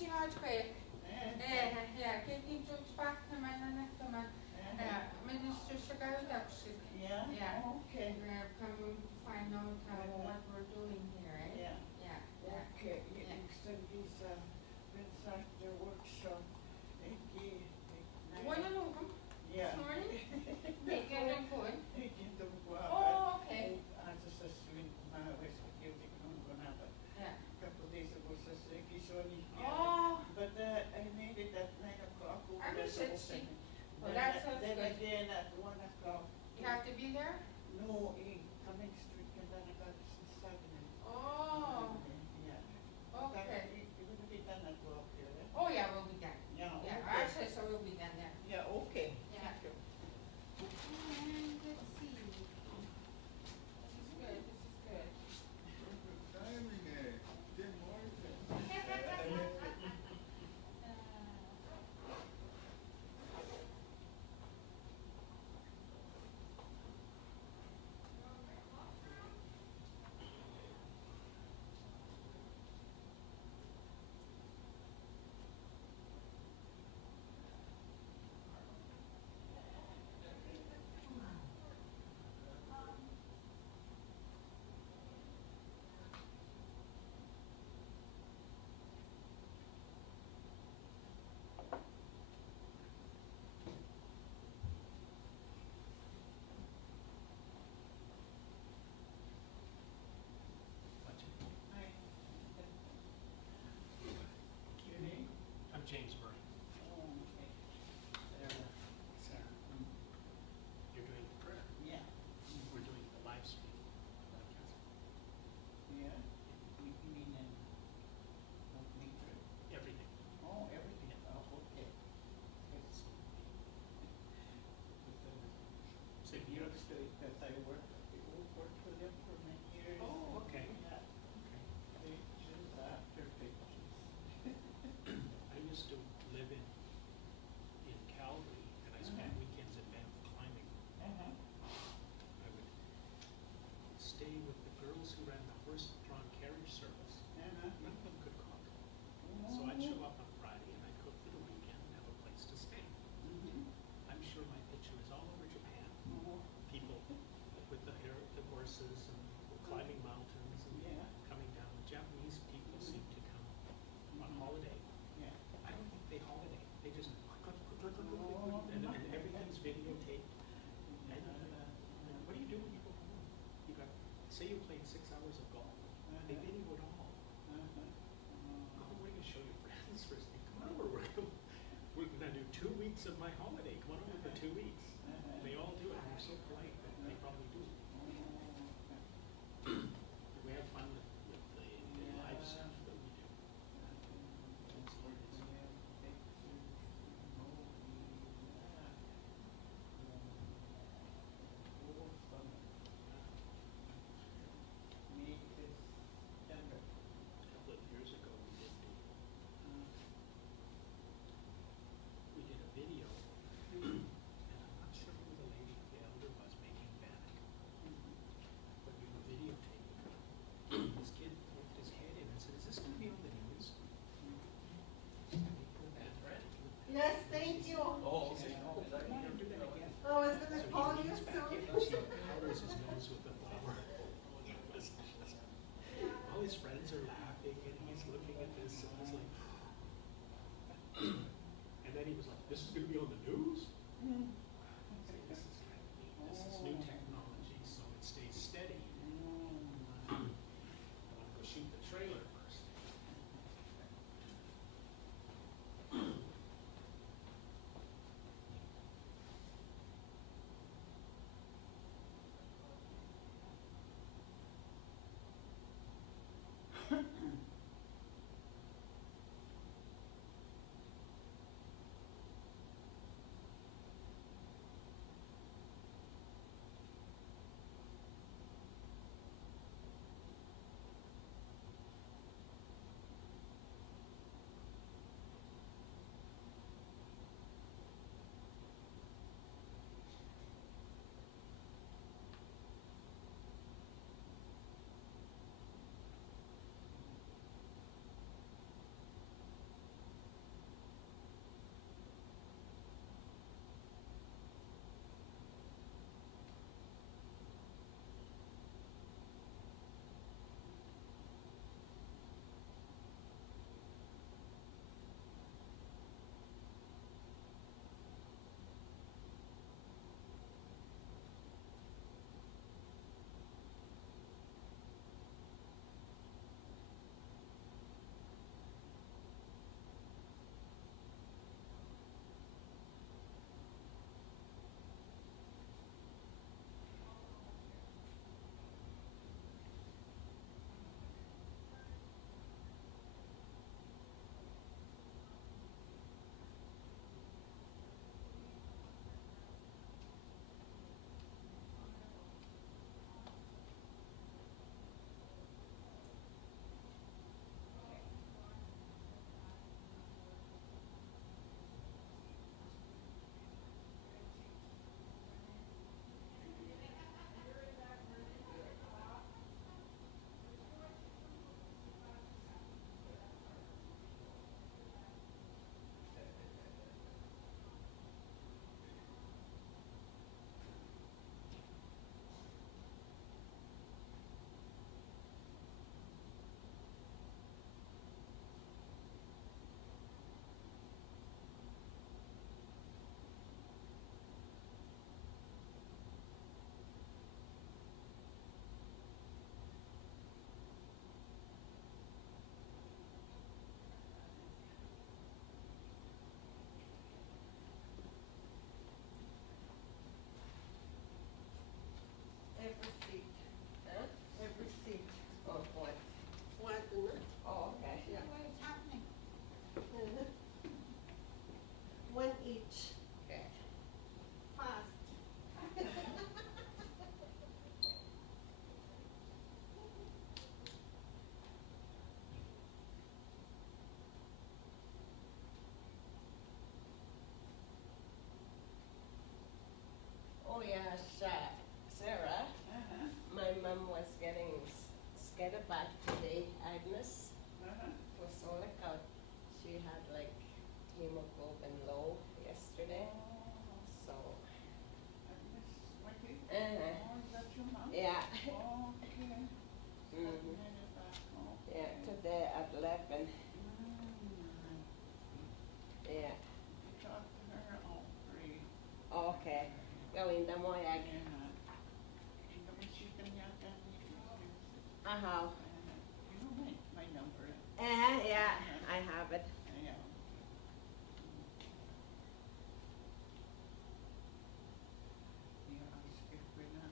csinálj kijk niet zo vaak naar mijn minister Shagashi. Yeah. Okay. Come to find out what we're doing here, right? Yeah. Okay. So these the workshop. When you know Yeah. this morning? They get good. They get them Oh, okay. I just assumed my way to give the Kungunaba. Yeah. A couple of days ago, so Kishoni. Oh. But I made it at 9 o'clock. I wish it's cheap. Well, Then that sounds good. again at 1 o'clock. You have to be there? No, coming street and then I got stagnant. Oh. Yeah. Okay. It will be done at 12 here. Oh yeah, we'll be done. Yeah. Yeah, Okay. actually, so we'll be done there. Yeah, okay. Yeah. Thank you. And let's see. This is good. This is good. Timing, Good morning. Hi. Your name? I'm James Murray. Oh, okay. Sarah. You're doing the prayer. Yeah. We're doing the live stream broadcast. Yeah. You mean not me too? Everything. Oh, everything. Oh, okay. So, So New York State, because I worked for them for many years. Oh, okay. Yeah. okay. Pictures after pictures. I used to live in Calgary, and I spent weekends in Banff climbing. Uh-huh. I would stay with the girls who ran the horse-drawn carriage service. Uh-huh. None of them could cook. So I'd show up on Friday, and I'd cook for the weekend and have a place to stay. Mm-hmm. I'm sure my picture is all over Japan. Oh. People with the horses and climbing mountains and Yeah. coming down. The Japanese people seem to come on holiday. Yeah. I don't think they holiday. They just and everything's videotaped. And what do you do when you go home? You got say you played 6 hours of golf. They video it all. Oh, what are you gonna show your friends first? Come on over. We're gonna do 2 weeks of my holiday. Come on over for 2 weeks. And they all do it. They're so polite that they probably do. We have fun with the live stuff that we do. A couple of years ago, we did a video, and I'm not sure who the lady, the elder was making bannock, but we were videotaping. This kid poked his head in and said, "Is this going to be on the news?" And he pulled that thread. Yes, thank you. Oh, okay. Don't do that again. I was gonna So call he you leans back in soon. and she covers his nose with the flower. All his friends are laughing and he's looking at this and he's like, and then he was like, "This is going to be on the news?" I say, this is new technology, so it stays steady. I want to go shoot the trailer first. hemoglobin low yesterday, so. And Miss Wendy? Uh-huh. Oh, is that your mom? Yeah. Oh, okay. Mhm. Headed back home. Yeah, today at 11. Mm. Yeah. You talk to her all three. Okay. Galinda moja. Enkä mä sitten jätän yhteyksiä. Aha. You know my number. Yeah, I have it. Yeah. Ja Askepina,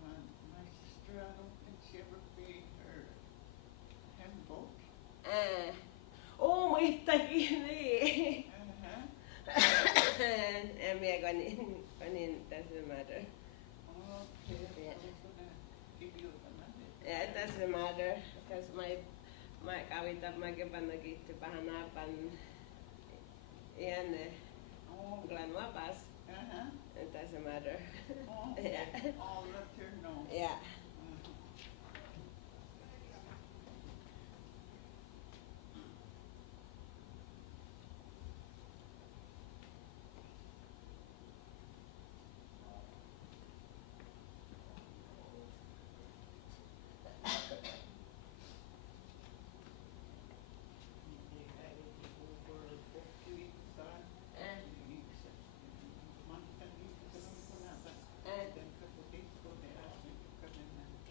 my sister, I don't think she ever paid her handbook. Muistakin niin. Uh-huh. En minä konin doesn't matter. Okay, Yeah. I was gonna give you the money. Yeah, it doesn't matter because my kavita mäkin pahan napan iän Oh, Glen Wapas. uh-huh. It doesn't matter. Oh, Yeah. I'll let her know. Yeah.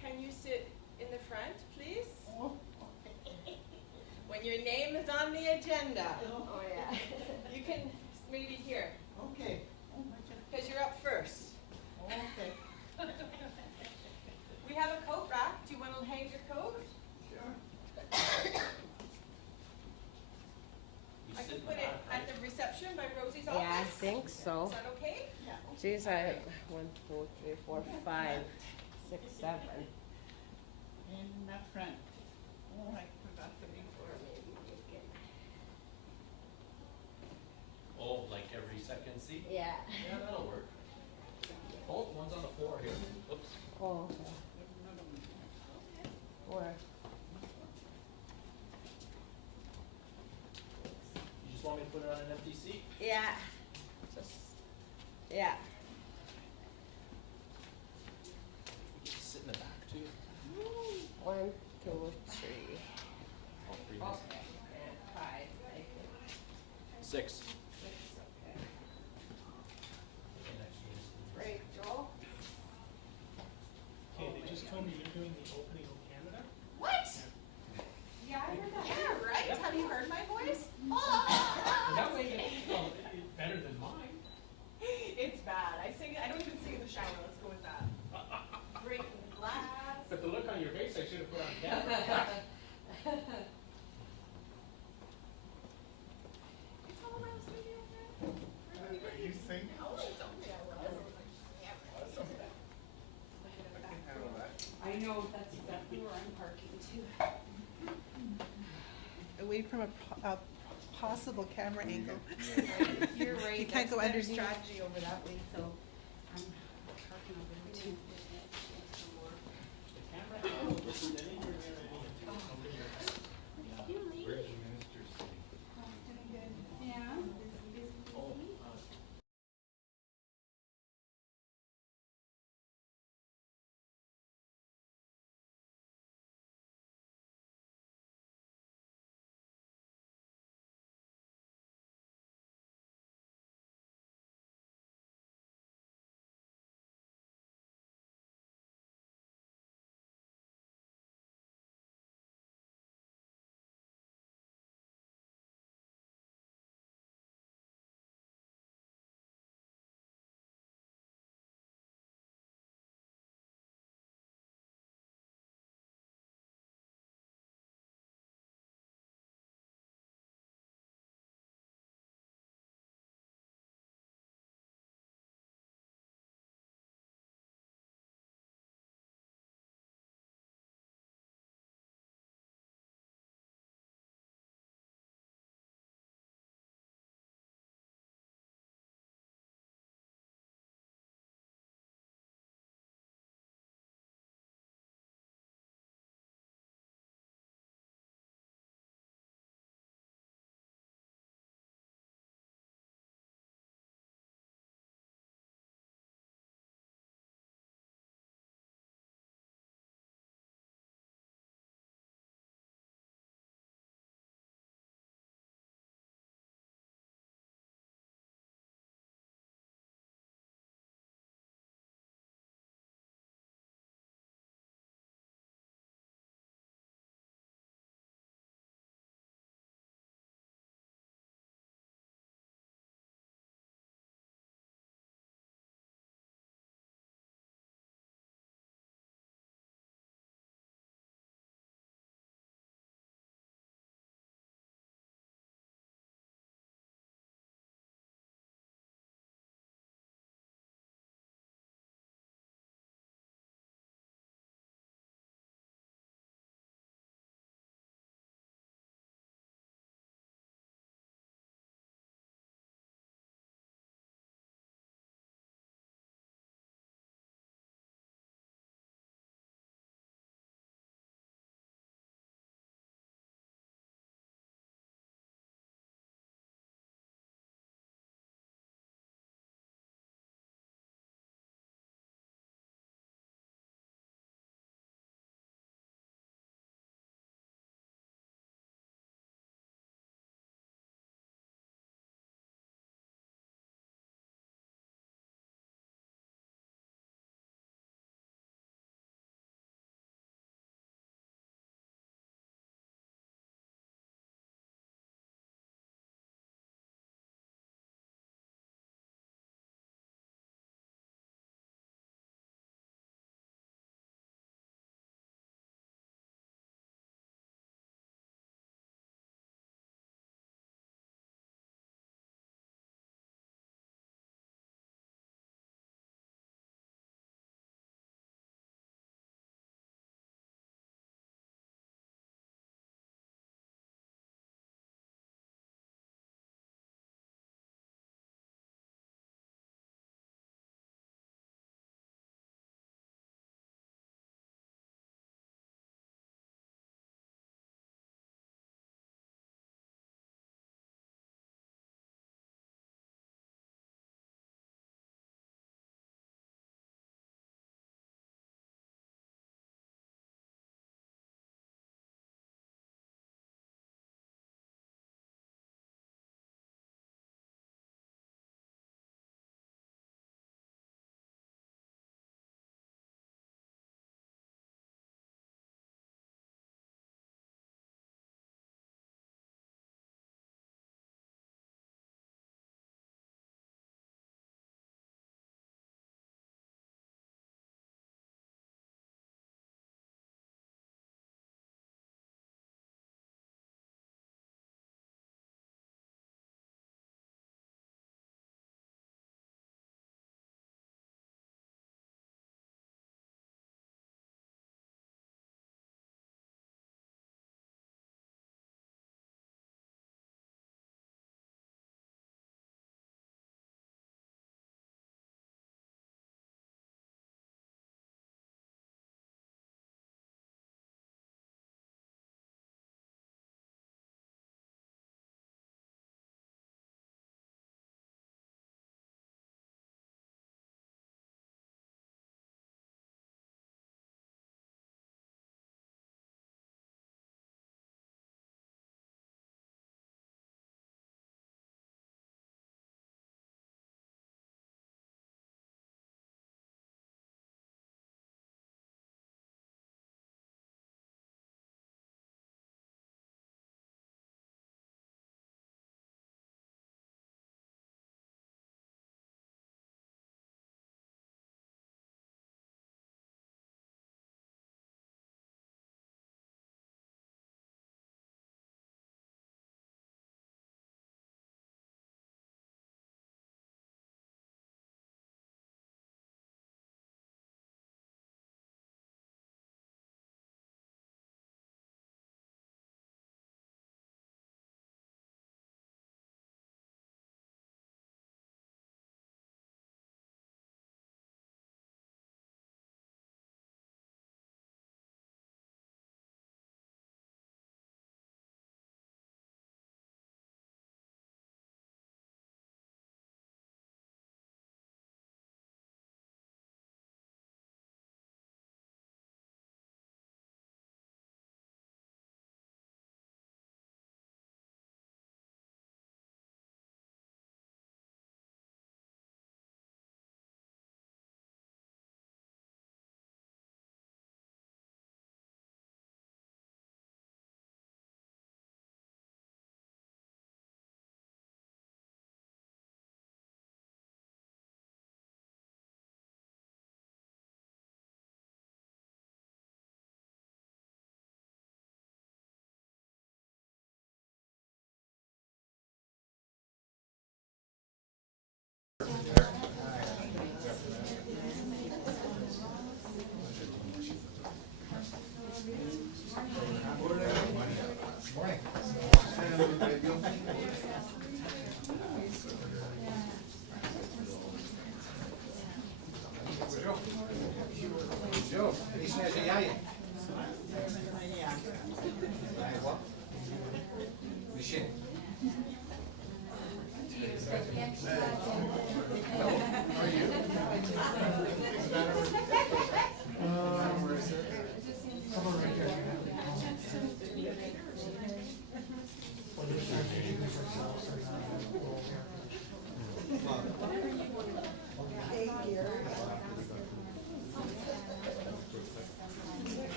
Can you sit in the front, please? When your name is on the agenda. Oh, yeah. You can maybe here, Okay. Oh, my God. because you're up first. Okay. We have a coat rack. Do you want to hang your coat? Sure. I can put it at the reception by Rosie's office. Yeah, I think so. Is that okay? Yeah. Geez, I, 1, 2, 3, 4, 5, 6, 7. In the front. Oh, I forgot the before. Oh, like every second seat? Yeah. Yeah, that'll work. Oh, one's on the floor here. Oops. Oh, okay. There's another one here. Where? You just want me to put it on an empty seat? Yeah. Just, yeah. You can sit in the back too. 1, 2, 3. All three. Okay. And 5, I think. 6. 6, okay. The next one is the- Great, Joel. Okay, they just told me you're doing the opening of Canada. What? Yeah, I heard that. Yeah, right? Yep. Have you heard my voice? That way, it's better than mine. It's bad. I don't even sing in the shower. Let's go with that. Breaking glass. But the look on your face, I should have put on camera. You told him I was gonna be okay? Are you singing? Oh, he told me I was. I was like, yeah. Awesome. I can handle that. I know, that's exactly where I'm parking too. Away from a possible camera angle. You're right. You can't that's go better underneath. strategy over that way, so I'm parking over here too. The camera angle isn't anywhere near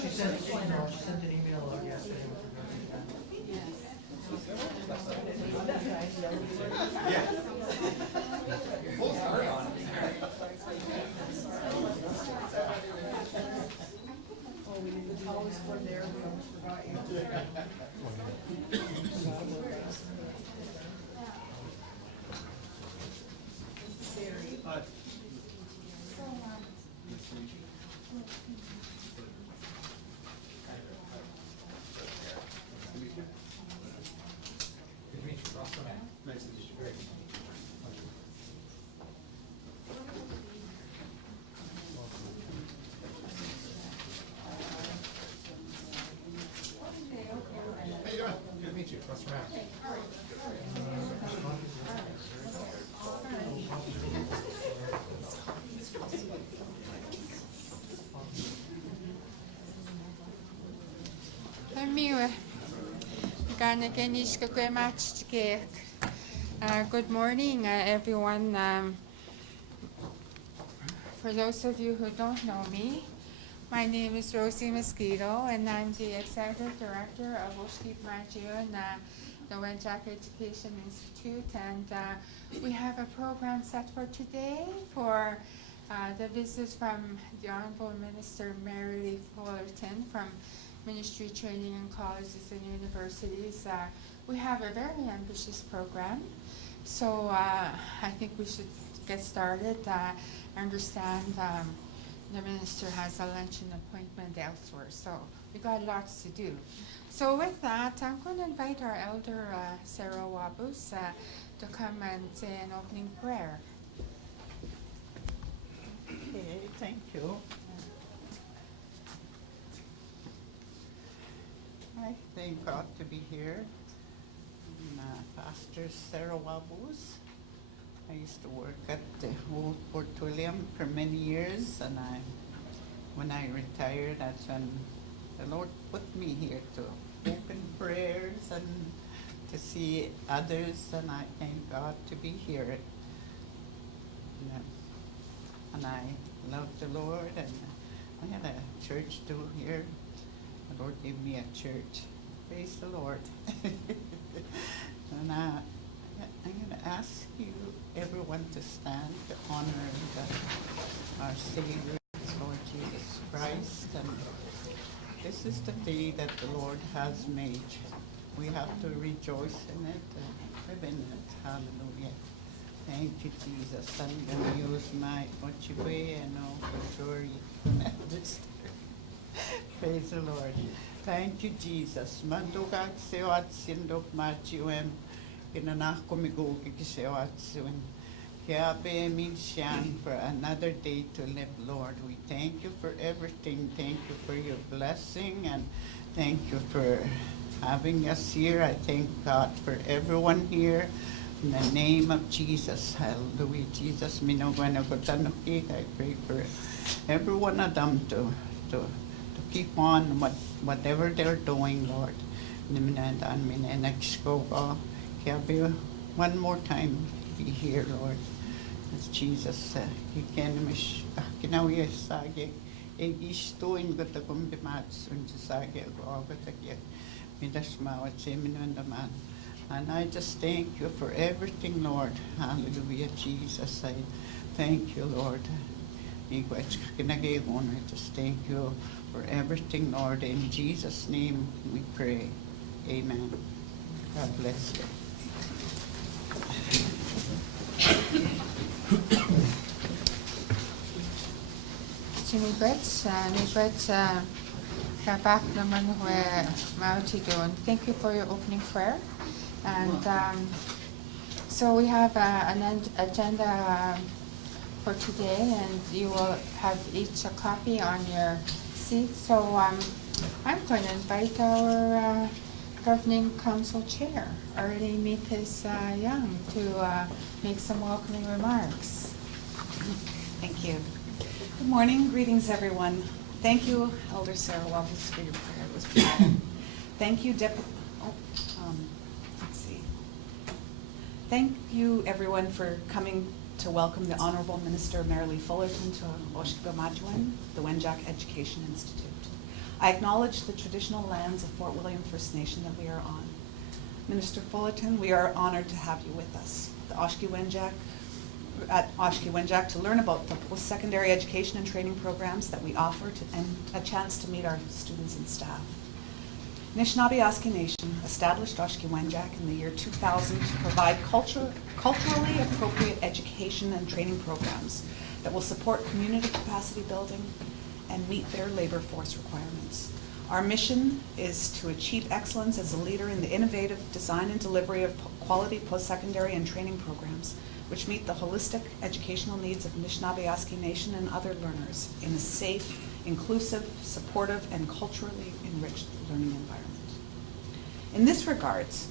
She sent, she sent an email yesterday with Nice to meet you. Very How you doing? Good to meet you. Across from Good morning, everyone. For those of you who don't know me, my name is Rosie Mosquito, and I'm the Executive Director of Oshkeep Majiun, the Wenjack Education Institute. And we have a program set for today for the visits from the Honorable Minister Mary Lee Fullerton from Ministry Training in Colleges and Universities. We have a very ambitious program, so I think we should get started. I understand the minister has a luncheon appointment elsewhere, so we got lots to do. So with that, I'm going to invite our elder, Sarah Wabus, to come and say an opening prayer. Okay, thank you. I thank God to be here. I'm Pastor Sarah Wabus. I used to work at the Old Fort William for many years, and when I retired, that's when the Lord put me here to open prayers and to see others, and I thank God to be here. And I love the Lord, and I had a church too here. The Lord gave me a church. Praise the Lord. And I'm going to ask you, everyone, to stand to honor our Savior, Lord Jesus Christ. And this is the day that the Lord has made. We have to rejoice in it and live in it. Hallelujah. Thank you, Jesus. I'm going to use my Ochiwe and for sure you can understand. Praise the Lord. Thank you, Jesus. Mandugag sewat sindok machiwem. Inanak kumigo kikisewat siwem. Kaya be min siyang for another day to live, Lord. We thank you for everything. Thank you for your blessing, and thank you for having us here. I thank God for everyone here. In the name of Jesus, hallelujah. Jesus, minogwanagotanuki. I pray for every one of them to keep on whatever they're doing, Lord. One more time be here, Lord. As Jesus, he can mish kinawi sage istuin gata kumbimatsun sage gogatake midasmawat seminandaman. And I just thank you for everything, Lord. Hallelujah, Jesus. I thank you, Lord. I just thank you for everything, Lord. In Jesus' name we pray. Amen. God bless you. Thank you for your opening prayer. And so we have an agenda for today, and you will have each a copy on your seat. So I'm going to invite our Governing Council Chair, Arlene Meekis Young, to make some welcoming remarks. Thank you. Good morning, greetings everyone. Thank you, Elder Sarah Wallace, for your prayer. It was beautiful. Thank you, let's see. Thank you everyone for coming to welcome the Honorable Minister Marilee Fullerton to Oshkosh-Bemidji, the Wenjack Education Institute. I acknowledge the traditional lands of Fort William First Nation that we are on. Minister Fullerton, we are honored to have you with us. At Oshkosh-Wenjack to learn about the post-secondary education and training programs that we offer and a chance to meet our students and staff. Anishinaabe Nation established Oshkosh-Wenjack in the year 2000 to provide culturally appropriate education and training programs that will support community capacity building and meet their labor force requirements. Our mission is to achieve excellence as a leader in the innovative design and delivery of quality post-secondary and training programs which meet the holistic educational needs of Anishinaabe Nation and other learners in a safe, inclusive, supportive, and culturally enriched learning environment. In this regards,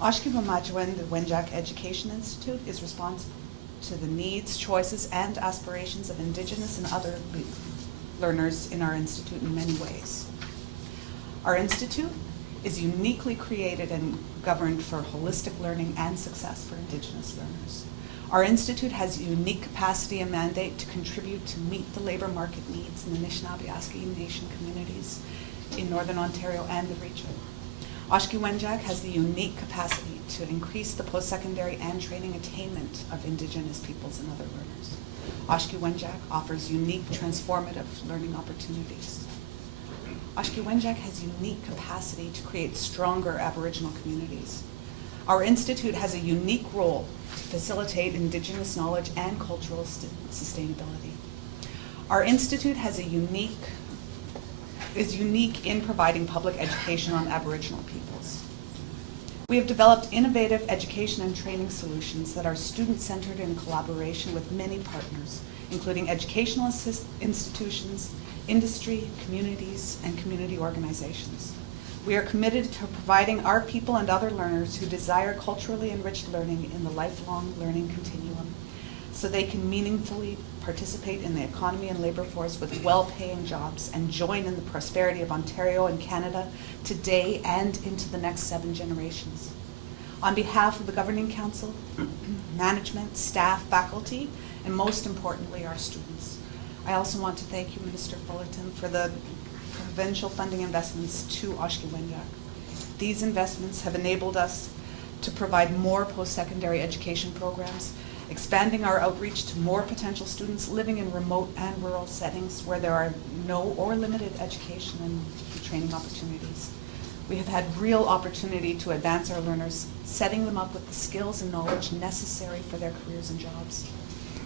Oshkosh-Bemidji, the Wenjack Education Institute, is responsible to the needs, choices, and aspirations of Indigenous and other learners in our institute in many ways. Our institute is uniquely created and governed for holistic learning and success for Indigenous learners. Our institute has unique capacity and mandate to contribute to meet the labor market needs in the Anishinaabe Nation communities in Northern Ontario and the region. Oshkosh-Wenjack has the unique capacity to increase the post-secondary and training attainment of Indigenous peoples and other learners. Oshkosh-Wenjack offers unique transformative learning opportunities. Oshkosh-Wenjack has unique capacity to create stronger Aboriginal communities. Our institute has a unique role to facilitate Indigenous knowledge and cultural sustainability. Our institute is unique in providing public education on Aboriginal peoples. We have developed innovative education and training solutions that are student-centered in collaboration with many partners, including educational institutions, industry, communities, and community organizations. We are committed to providing our people and other learners who desire culturally enriched learning in the lifelong learning continuum so they can meaningfully participate in the economy and labor force with well-paying jobs and join in the prosperity of Ontario and Canada today and into the next 7 generations. On behalf of the Governing Council, management, staff, faculty, and most importantly, our students, I also want to thank you, Minister Fullerton, for the provincial funding investments to Oshkosh-Wenjack. These investments have enabled us to provide more post-secondary education programs, expanding our outreach to more potential students living in remote and rural settings where there are no or limited education and training opportunities. We have had real opportunity to advance our learners, setting them up with the skills and knowledge necessary for their careers and jobs.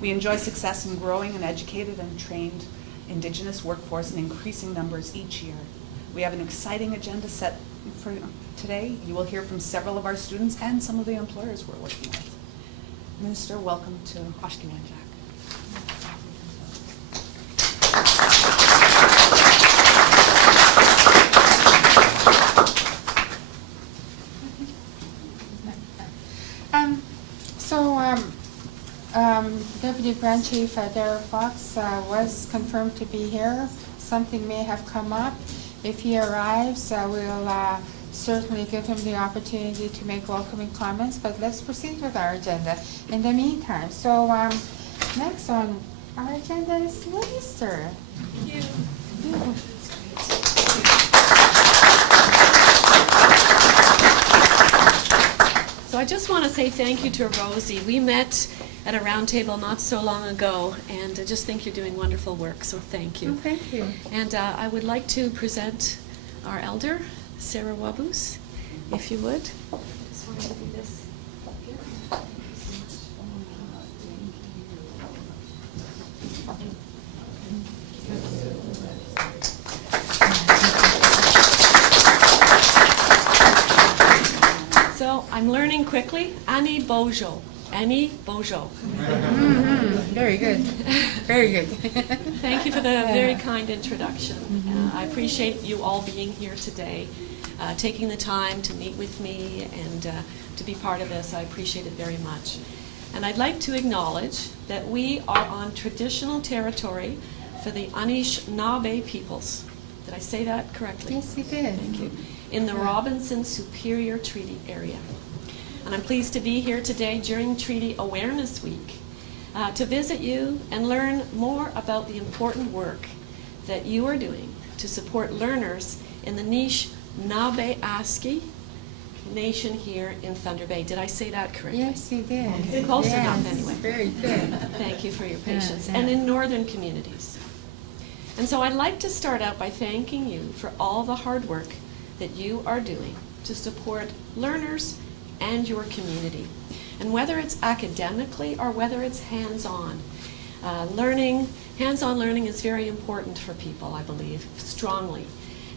We enjoy success in growing an educated and trained Indigenous workforce in increasing numbers each year. We have an exciting agenda set for today. You will hear from several of our students and some of the employers we're working with. Minister, welcome to Oshkosh-Wenjack. Deputy Grand Chief Derek Fox was confirmed to be here. Something may have come up. If he arrives, we'll certainly give him the opportunity to make welcoming comments, but let's proceed with our agenda in the meantime. So next on our agenda is Minister. Thank you. So I just want to say thank you to Rosie. We met at a round table not so long ago, and I just think you're doing wonderful work, so thank you. Oh, thank you. And I would like to present our elder, Sarah Wabus, if you would. Just want to give you this. So I'm learning quickly. Ani Bojo. Annie Bojo. Very good. Very good. Thank you for the very kind introduction. I appreciate you all being here today. taking the time to meet with me and to be part of this. I appreciate it very much. And I'd like to acknowledge that we are on traditional territory for the Anishinaabe peoples. Did I say that correctly? Yes, you did. Thank you. In the Robinson Superior Treaty area. And I'm pleased to be here today during Treaty Awareness Week to visit you and learn more about the important work that you are doing to support learners in the Anishinaabe Nation here in Thunder Bay. Did I say that correctly? Yes, you did. Okay, close enough Yes, anyway. very good. Thank you for your patience. Yeah. And in northern communities. And so I'd like to start out by thanking you for all the hard work that you are doing to support learners and your community. And whether it's academically or whether it's hands-on, hands-on learning is very important for people, I believe, strongly.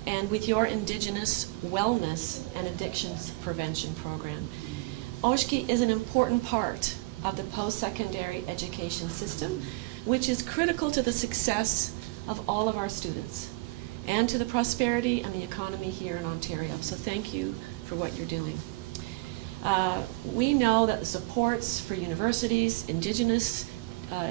And with your Indigenous wellness and addictions prevention program, Oshki is an important part of the post-secondary education system, which is critical to the success of all of our students and to the prosperity and the economy here in Ontario. So thank you for what you're doing. We know that the supports for universities, Indigenous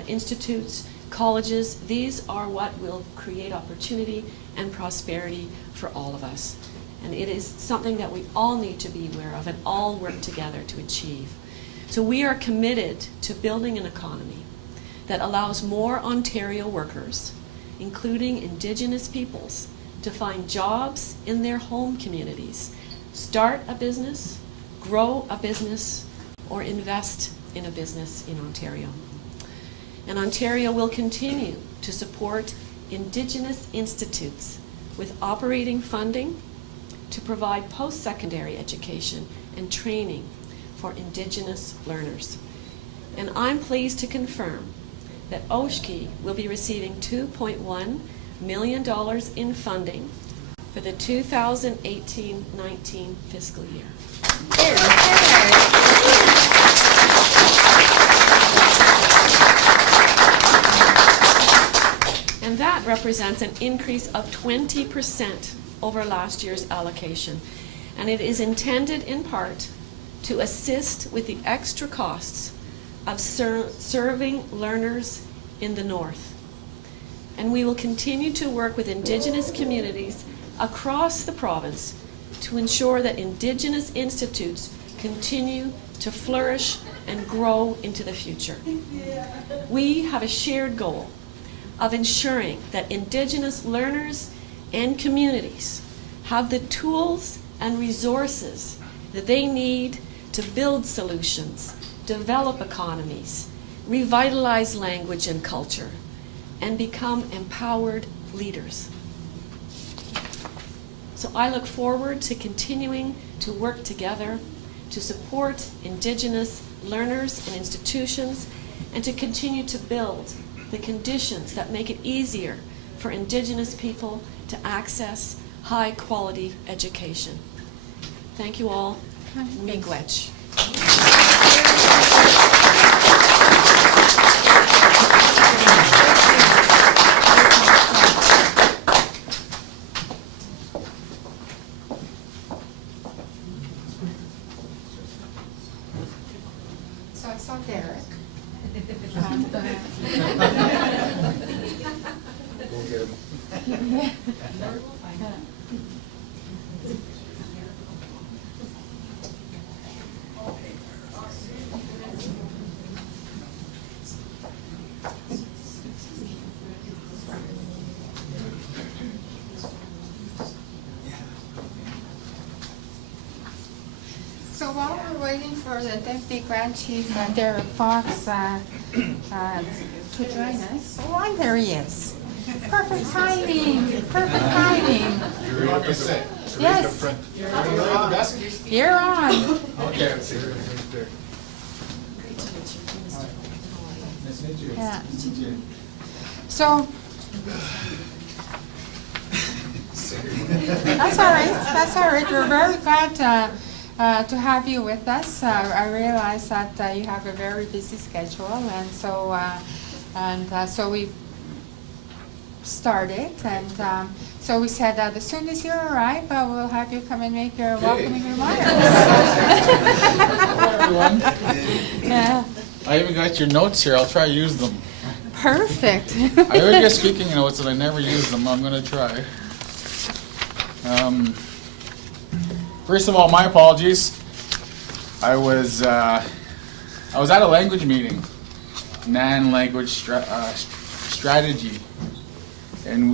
institutes, colleges, these are what will create opportunity and prosperity for all of us. And it is something that we all need to be aware of and all work together to achieve. So we are committed to building an economy that allows more Ontario workers, including Indigenous peoples, to find jobs in their home communities, start a business, grow a business, or invest in a business in Ontario. And Ontario will continue to support Indigenous institutes with operating funding to provide post-secondary education and training for Indigenous learners. And I'm pleased to confirm that Oshki will be receiving $2.1 million in funding for the 2018-19 fiscal year. And that represents an increase of 20% over last year's allocation. And it is intended in part to assist with the extra costs of serving learners in the North. And we will continue to work with Indigenous communities across the province to ensure that Indigenous institutes continue to flourish and grow into the future. We have a shared goal of ensuring that Indigenous learners and communities have the tools and resources that they need to build solutions, develop economies, revitalize language and culture, and become empowered leaders. So I look forward to continuing to work together to support Indigenous learners and institutions and to continue to build the conditions that make it easier for Indigenous people to access high-quality education. Thank you all. Miigwech. So I saw Derek. We'll get him. So while we're waiting for the Deputy Grand Chief Derek Fox to join us, oh, there he is. Perfect timing, perfect timing. You're ready to present. Yes. You're ready to print. You're on. Okay, let's see. Right there. Nice to meet you. Yeah. Nice to meet you. So, that's all right, that's all right. We're very glad to have you with us. I realize that you have a very busy schedule, and so we start it. And so we said that as soon as you arrive, we'll have you come and make your welcoming remarks. Hello, everyone. Yeah, I even got your notes here. I'll try to use them. perfect. I always get speaking notes and I never use them. I'm going to try. First of all, my apologies. I was at a language meeting, NAN language strategy, and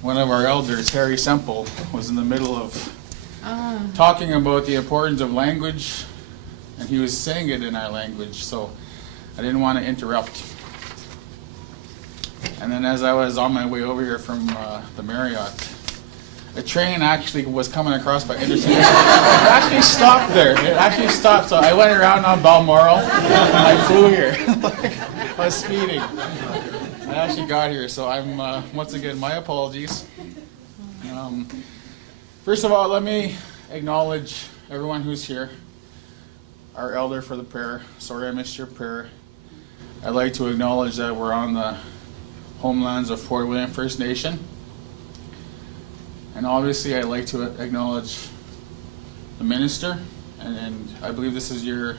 one of our elders, Harry Semple, was in the middle of talking about the importance of language, and he was saying it in our language, so I didn't want to interrupt. And then as I was on my way over here from the Marriott, a train actually was coming across by interstate. It actually stopped there. It actually stopped. So I went around on Balmoral and I flew here. I was speeding. I actually got here. So I'm, once again, my apologies. First of all, let me acknowledge everyone who's here. Our elder for the prayer. Sorry I missed your prayer. I'd like to acknowledge that we're on the homelands of Fort William First Nation. And obviously, I'd like to acknowledge the minister, and I believe this is your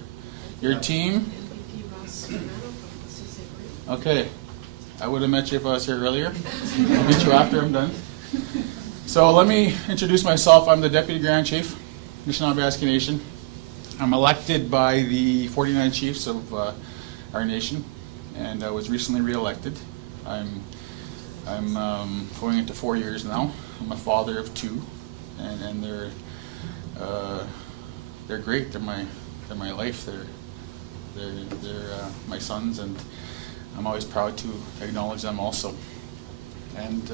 team. Okay, I would have met you if I was here earlier. I'll meet you after I'm done. So let me introduce myself. I'm the Deputy Grand Chief, Anishinaabe Aski Nation. I'm elected by the 49 chiefs of our nation, and I was recently re-elected. I'm going into 4 years now. I'm a father of 2, and they're great. They're my life. They're my sons, and I'm always proud to acknowledge them also. And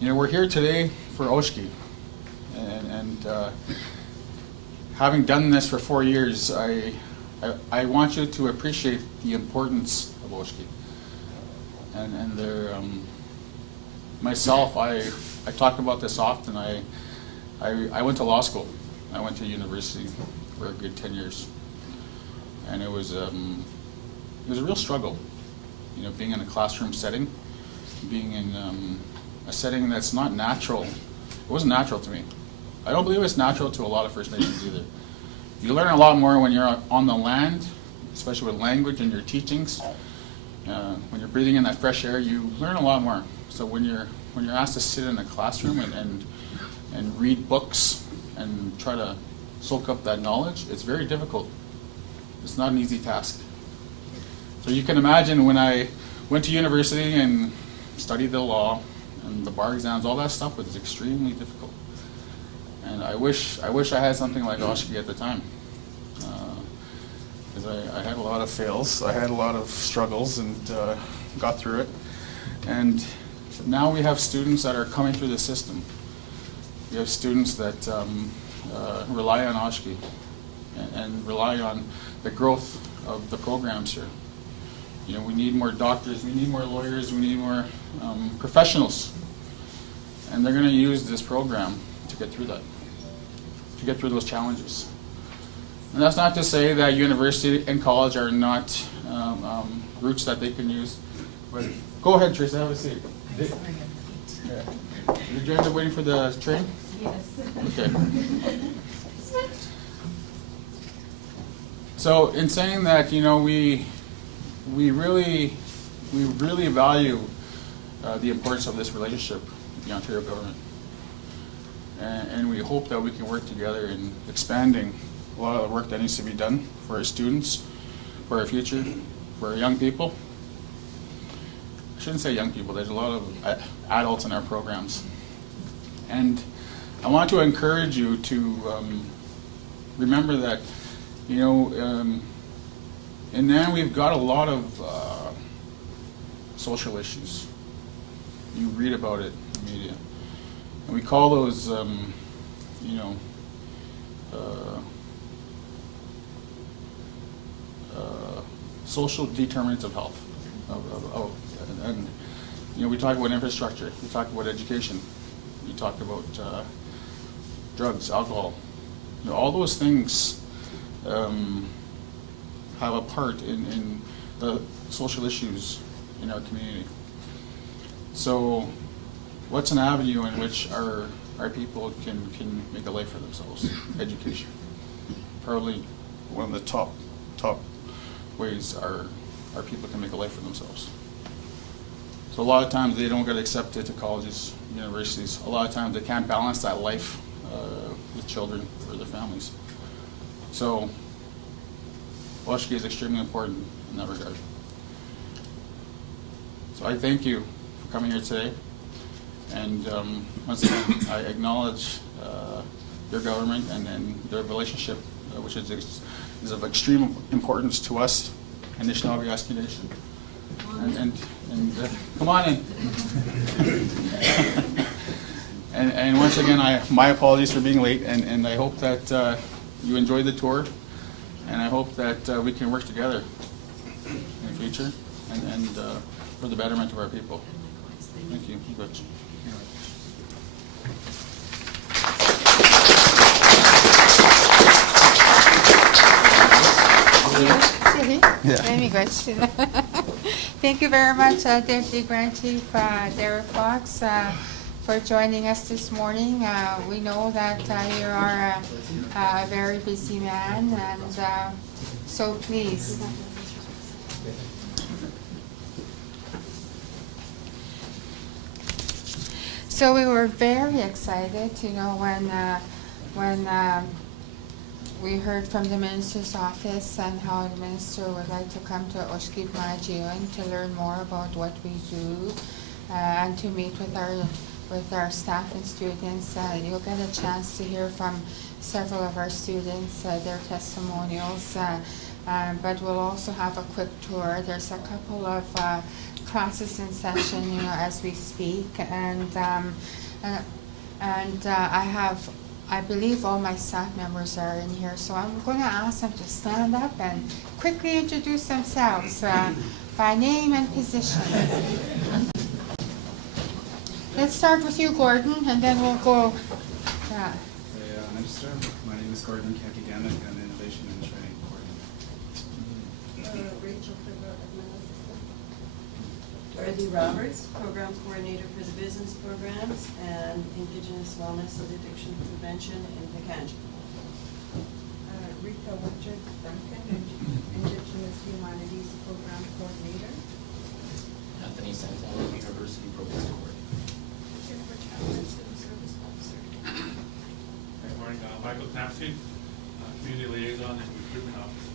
we're here today for Oshki, and having done this for 4 years, I want you to appreciate the importance of Oshki. And they're, myself, I talk about this often. I went to law school. I went to university for a good 10 years. And it was a real struggle, being in a classroom setting, being in a setting that's not natural. It wasn't natural to me. I don't believe it's natural to a lot of First Nations either. You learn a lot more when you're on the land, especially with language and your teachings. When you're breathing in that fresh air, you learn a lot more. So when you're asked to sit in a classroom and read books and try to soak up that knowledge, it's very difficult. It's not an easy task. So you can imagine when I went to university and studied the law and the bar exams, all that stuff was extremely difficult. And I wish I had something like Oshki at the time. Because I had a lot of fails, I had a lot of struggles, and got through it. And now we have students that are coming through the system. We have students that rely on Oshki and rely on the growth of the programs here. We need more doctors, we need more lawyers, we need more professionals. And they're going to use this program to get through that, to get through those challenges. And that's not to say that university and college are not routes that they can use. But go ahead, Teresa, have a seat. Did you end up waiting for the train? Yes. Okay. So in saying that, we really value the importance of this relationship with the Ontario government. And we hope that we can work together in expanding a lot of the work that needs to be done for our students, for our future, for our young people. I shouldn't say young people, there's a lot of adults in our programs. And I want to encourage you to remember that, in NAN we've got a lot of social issues. You read about it in the media. And we call those, social determinants of health. And we talk about infrastructure, we talk about education, we talk about drugs, alcohol. All those things have a part in the social issues in our community. So what's an avenue in which our people can make a life for themselves? Education. Probably one of the top ways our people can make a life for themselves. So a lot of times they don't get accepted to colleges, universities. A lot of times they can't balance that life with children or their families. So Oshkie is extremely important in that regard. So I thank you for coming here today. And once again, I acknowledge your government and their relationship, which is of extreme importance to us, Anishinaabe Oshkie Nation. And come on in. and once again, my apologies for being late, and I hope that you enjoyed the tour, and I hope that we can work together in the future and for the betterment of our people. Thank you. Good. Thank you very much, Deputy Grand Chief Derek Fox, for joining us this morning. We know that you are a very busy man, and so please. So we were very excited, when we heard from the minister's office and how the minister would like to come to Oshkiep Majiun to learn more about what we do and to meet with our staff and students. You'll get a chance to hear from several of our students, their testimonials, but we'll also have a quick tour. There's a couple of classes in session, as we speak, and I believe all my staff members are in here, so I'm going to ask them to stand up and quickly introduce themselves by name and position. Let's start with you, Gordon, and then we'll go. Minister, my name is Gordon Kakiganik. I'm Innovation and Training Coordinator. Rachel Figueroa, Admin Assistant. Dorothy Roberts, Program Coordinator for the Business Programs and Indigenous Wellness and Addiction Prevention in Pakanji. Rita Richards Duncan, Indigenous Humanities Program Coordinator. Anthony Santana, University Program Coordinator. Jennifer Chapman, Civil Service Officer. Good morning, Michael Knapsky, Community Liaison and Recruitment Officer.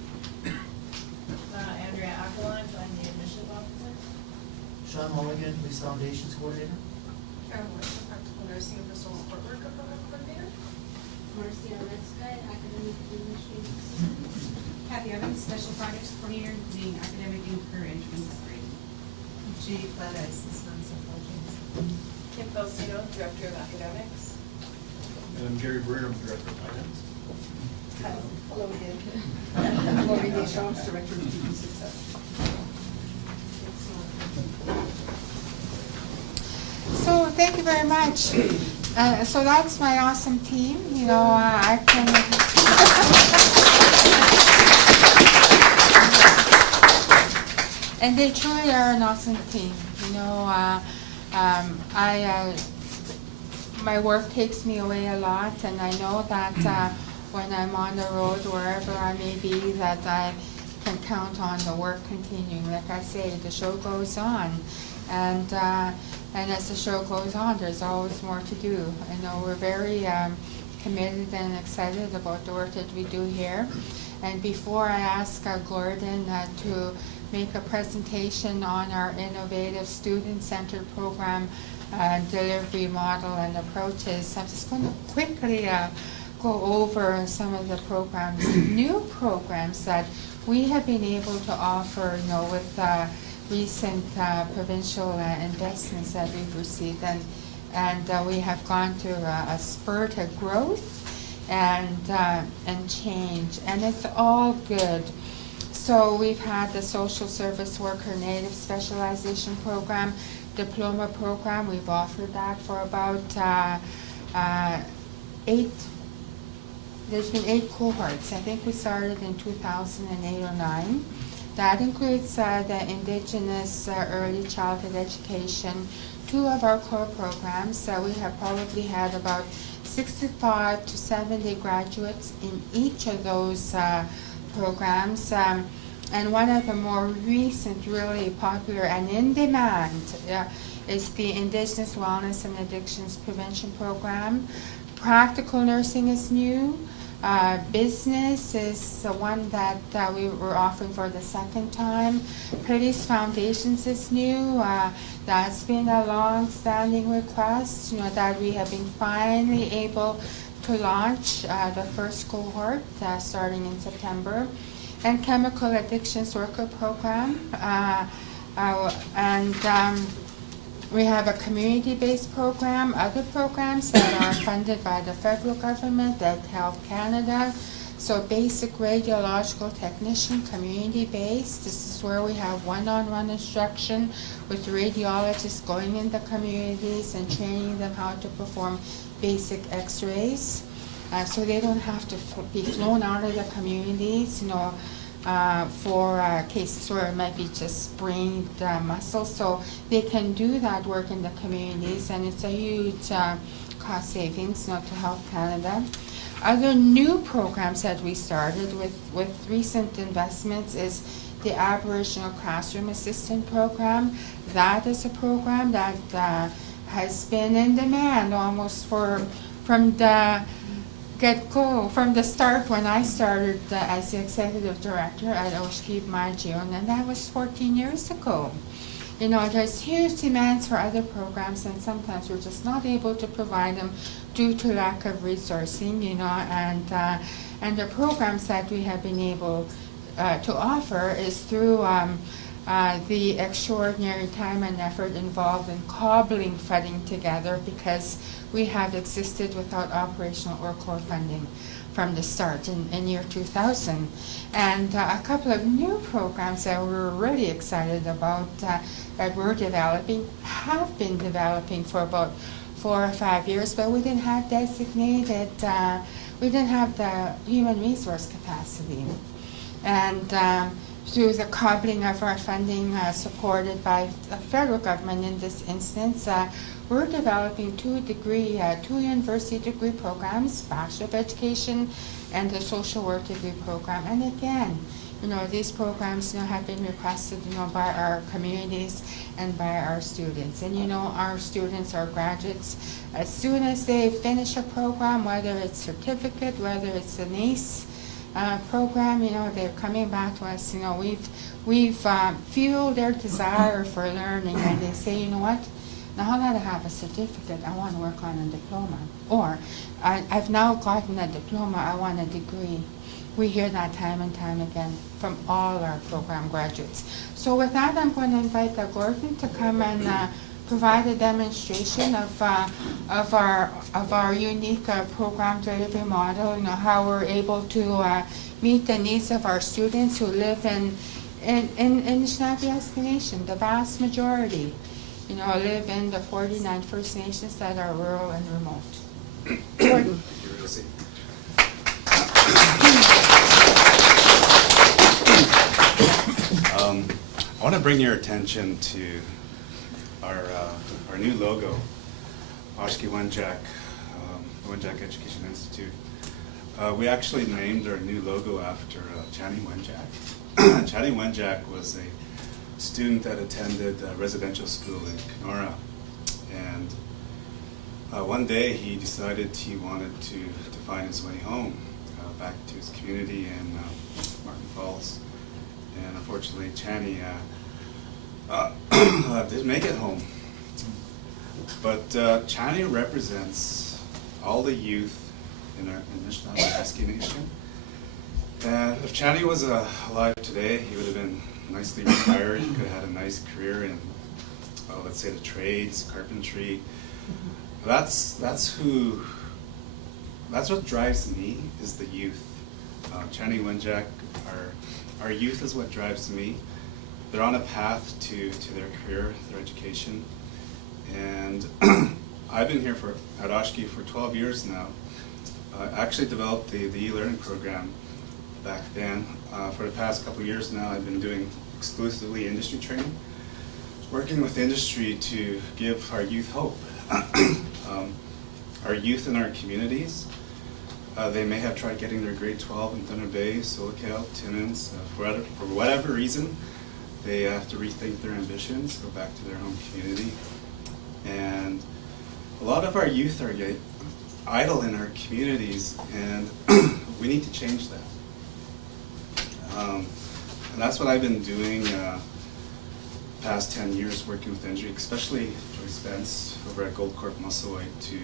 Andrea Aquilines, I'm the Admissions Officer. Sean Mulligan, Police Foundations Coordinator. Carol Wilson, Practical Nursing and Personal Support Worker Program Coordinator. Marcia Leska, Academic Administrative Assistant. Kathy Evans, Special Projects Coordinator, including academic and career entrance upgrade. Judy Plata, Assistant Psychologist. Kim Faustino, Director of Academics. And I'm Gary Burnham, Director of Finance. Hello again. Lori Deschamps, Director of Student Success. So thank you very much. So that's my awesome team. I can. And they truly are an awesome team. My work takes me away a lot, and I know that when I'm on the road, wherever I may be, that I can count on the work continuing. Like I say, the show goes on, and as the show goes on, there's always more to do. We're very committed and excited about the work that we do here. And before I ask Gordon to make a presentation on our innovative student-centered program delivery model and approaches, I'm just going to quickly go over some of the programs, new programs that we have been able to offer, with recent provincial investments that we've received, and we have gone through a spurt of growth and change, and it's all good. So we've had the Social Service Worker Native Specialization Program, Diploma Program. We've offered that for about 8. There's been 8 cohorts. I think we started in 2008 or 9. That includes the Indigenous Early Childhood Education, 2 of our core programs. We have probably had about 65 to 70 graduates in each of those programs. And one of the more recent, really popular and in demand is the Indigenous Wellness and Addictions Prevention Program. Practical nursing is new. Business is the one that we were offering for the second time. Police Foundations is new. That's been a long-standing request, that we have been finally able to launch the first cohort starting in September. And Chemical Addictions Worker Program. We have a community-based program, other programs that are funded by the federal government, like Health Canada. So basic radiological technician, community-based. This is where we have one-on-one instruction with radiologists going in the communities and training them how to perform basic x-rays. So they don't have to be flown out of the communities, for cases where it might be just sprained muscles. So they can do that work in the communities, and it's a huge cost savings, to Health Canada. Other new programs that we started with recent investments is the Aboriginal Classroom Assistant Program. That is a program that has been in demand almost from the get-go, from the start when I started as the executive director at Oshkeep Majion, and that was 14 years ago. There's huge demands for other programs, and sometimes we're just not able to provide them due to lack of resourcing, and the programs that we have been able to offer is through the extraordinary time and effort involved in cobbling funding together, because we have existed without operational or core funding from the start in year 2000. And a couple of new programs that we're really excited about that we're developing, have been developing for about 4 or 5 years, but we didn't have designated, we didn't have the human resource capacity. And through the cobbling of our funding supported by the federal government in this instance, we're developing 2 university degree programs, Bachelor of Education and the Social Work degree program. And again, these programs have been requested by our communities and by our students. And our students, our graduates, as soon as they finish a program, whether it's certificate, whether it's an ACE program, they're coming back to us. We've fueled their desire for learning, and they say, you know what? Now that I have a certificate, I want to work on a diploma. Or, I've now gotten a diploma, I want a degree. We hear that time and time again from all our program graduates. So with that, I'm going to invite Gordon to come and provide a demonstration of our unique program delivery model, how we're able to meet the needs of our students who live in Anishinaabe Nation. The vast majority, live in the 49 First Nations that are rural and remote. Gordon. I want to bring your attention to our new logo, Oshki Wenjack, Wenjack Education Institute. We actually named our new logo after Chani Wenjack. Chani Wenjack was a student that attended residential school in Kenora, and one day he decided he wanted to find his way home, back to his community in Martin Falls. And unfortunately, Chani didn't make it home. But Chani represents all the youth in our Anishinaabe Nation. And if Chani was alive today, he would have been nicely retired. He could have had a nice career in, let's say, the trades, carpentry. That's what drives me, is the youth. Chani Wenjack, our youth is what drives me. They're on a path to their career, their education. And I've been here at Oshki for 12 years now. I actually developed the e-learning program back then. For the past couple of years now, I've been doing exclusively industry training, working with industry to give our youth hope. Our youth in our communities, they may have tried getting their grade 12 in Thunder Bay, SoCal, Timmins, for whatever reason, they have to rethink their ambitions, go back to their home community. And a lot of our youth are idle in our communities, and we need to change that. And that's what I've been doing past 10 years, working with industry, especially Joyce Spence over at Goldcorp Musselwhite, to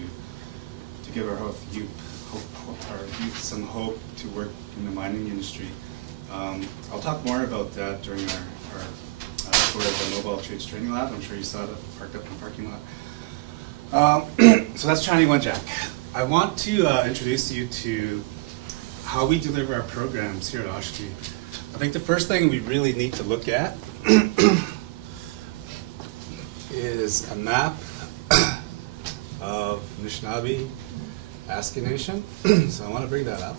give our youth some hope to work in the mining industry. I'll talk more about that during our tour of the Mobile Trades Training Lab. I'm sure you saw it parked up in the parking lot. So that's Chinese One Jack. I want to introduce you to how we deliver our programs here at Oshkosh. I think the first thing we really need to look at is a map of Anishinaabe Aski Nation. So I want to bring that up.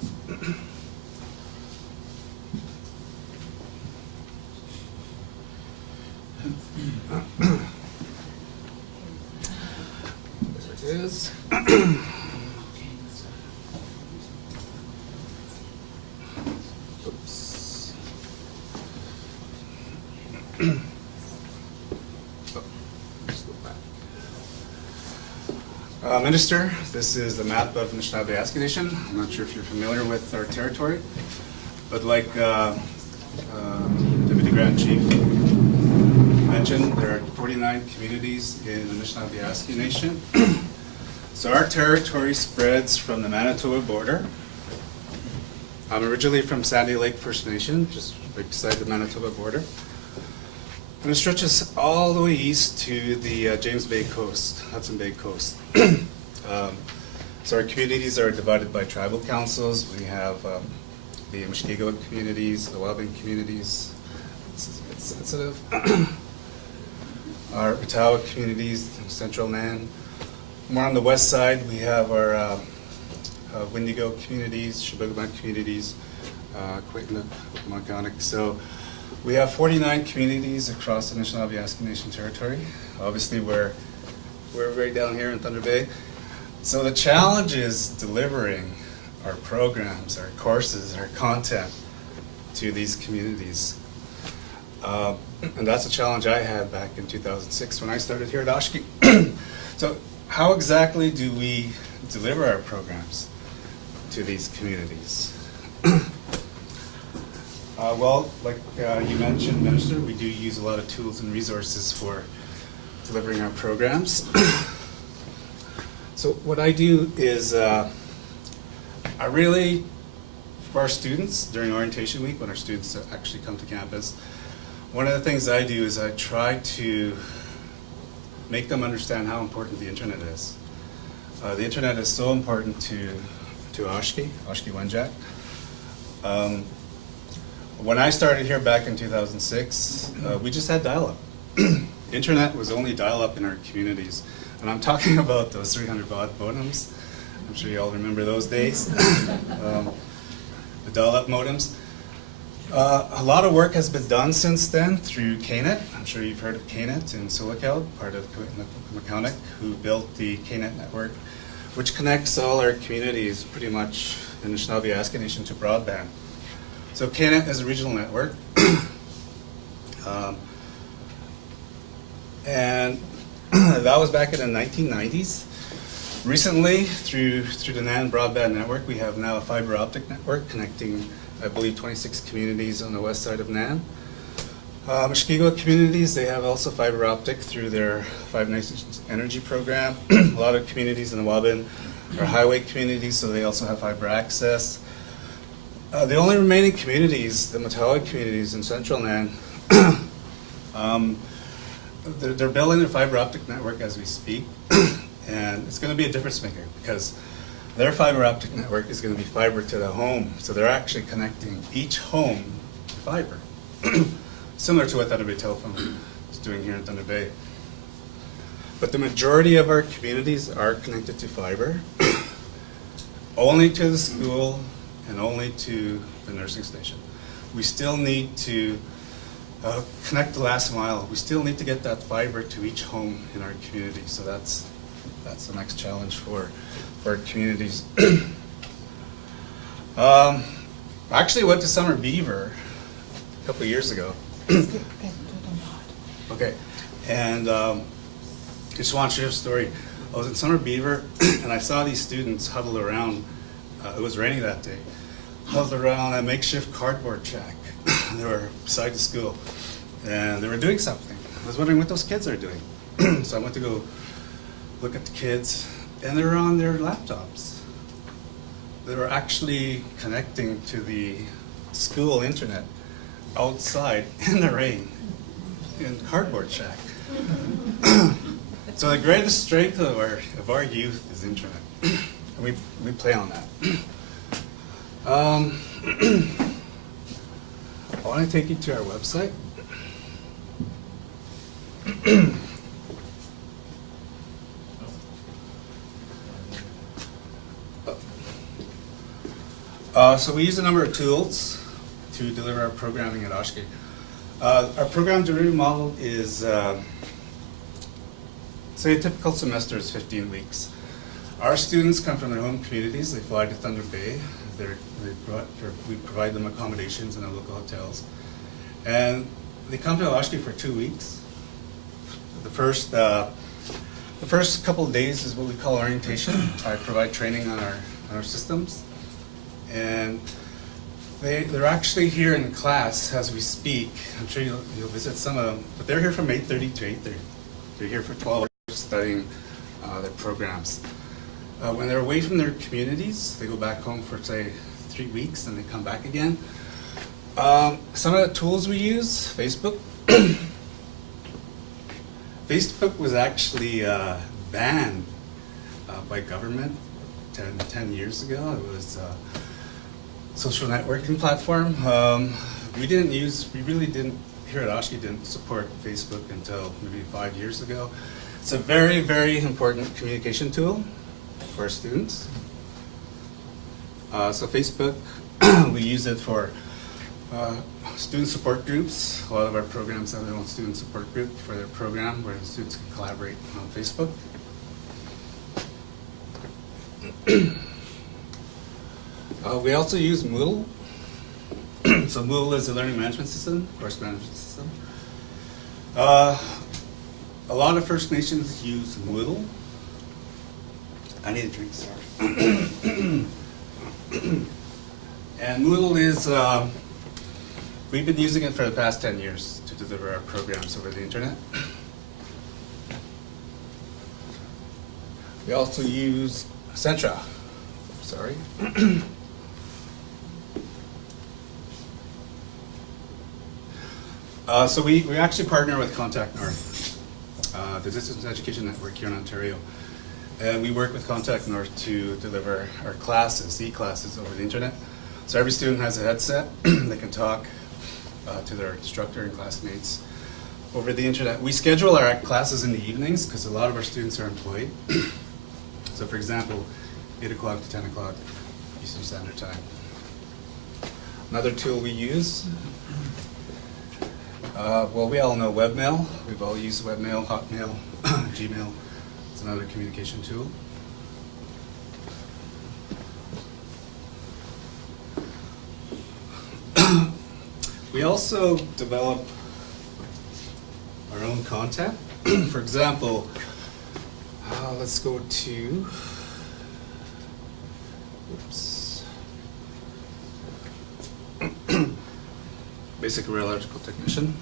There it is. Oops. Just go back. Minister, this is the map of Anishinaabe Aski Nation. I'm not sure if you're familiar with our territory, but like Deputy Grand Chief mentioned, there are 49 communities in Anishinaabe Aski Nation. So our territory spreads from the Manitoba border. I'm originally from Sandy Lake First Nation, just right beside the Manitoba border. And it stretches all the way east to the James Bay coast, Hudson Bay coast. So our communities are divided by tribal councils. We have the Mushkegowuk communities, the Waban communities, it's sensitive. Our Ottawa communities, Central Nan. More on the west side, we have our Wendigo communities, Chibougamau communities, Quaitna, So we have 49 communities across the Anishinaabe Aski Nation territory. Obviously, we're right down here in Thunder Bay. So the challenge is delivering our programs, our courses, our content to these communities. And that's a challenge I had back in 2006 when I started here at Oshkosh. So how exactly do we deliver our programs to these communities? Well, like you mentioned, Minister, we do use a lot of tools and resources for delivering our programs. So what I do is I really, for our students during orientation week, when our students actually come to campus, one of the things I do is I try to make them understand how important the internet is. The internet is so important to Oshkosh Wenjack. When I started here back in 2006, we just had dial-up. Internet was only dial-up in our communities. And I'm talking about those 300 baud modems. I'm sure you all remember those days. The dial-up modems. A lot of work has been done since then through KNET. I'm sure you've heard of KNET in SoCal, part of McConnell, who built the KNET network, which connects all our communities pretty much in the Anishinaabe Aski Nation to broadband. So KNET is a regional network. And that was back in the 1990s. Recently, through the NAN broadband network, we have now a fiber optic network connecting, I believe, 26 communities on the west side of NAN. Mushkegowuk communities, they have also fiber optic through their Five Nations Energy program. A lot of communities in the Waban are highway communities, so they also have fiber access. The only remaining communities, the Matawa communities in Central NAN, they're building their fiber optic network as we speak, and it's going to be a difference maker because their fiber optic network is going to be fiber to the home, so they're actually connecting each home to fiber, similar to what Thunder Bay Telephone is doing here in Thunder Bay. But the majority of our communities are connected to fiber, only to the school and only to the nursing station. we still need to connect the last mile. We still need to get that fiber to each home in our community. So that's the next challenge for our communities. I actually went to Summer Beaver a couple of years ago. Okay, and just want to share a story. I was in Summer Beaver, and I saw these students huddled around. It was raining that day. Huddled around a makeshift cardboard shack. They were beside the school, and they were doing something. I was wondering what those kids are doing. So I went to go look at the kids, and they were on their laptops. They were actually connecting to the school internet outside in the rain in cardboard shack. So the greatest strength of our youth is internet. And we play on that. I want to take you to our website. So we use a number of tools to deliver our programming at Oshkosh. Our program delivery model is, say a typical semester is 15 weeks. Our students come from their home communities. They fly to Thunder Bay. We provide them accommodations in our local hotels. And they come to Oshkosh for 2 weeks. The first couple of days is what we call orientation. I provide training on our systems. And they're actually here in class as we speak. I'm sure you'll visit some of them, but they're here from 8:30 to 8:30. They're here for 12 hours studying their programs. When they're away from their communities, they go back home for, say, 3 weeks, and they come back again. Some of the tools we use, Facebook. Facebook was actually banned by government 10 years ago. It was a social networking platform. We really didn't, here at Oshkosh, didn't support Facebook until maybe 5 years ago. It's a very, very important communication tool for our students. So Facebook, we use it for student support groups. A lot of our programs have their own student support group for their program where the students can collaborate on Facebook. We also use Moodle. So Moodle is a learning management system, course management system. A lot of First Nations use Moodle. I need a drink, sorry. And Moodle is, we've been using it for the past 10 years to deliver our programs over the internet. We also use Centra. Sorry. So we actually partner with Contact North, the Distance Education Network here in Ontario. And we work with Contact North to deliver our classes, e-classes over the internet. So every student has a headset. They can talk to their instructor and classmates over the internet. We schedule our classes in the evenings because a lot of our students are employed. So for example, 8 o'clock to 10 o'clock Eastern Standard Time. Another tool we use, well, we all know webmail. We've all used webmail, Hotmail, Gmail. It's another communication tool. We also develop our own content. For example, let's go to, oops, basic rail electrical technician.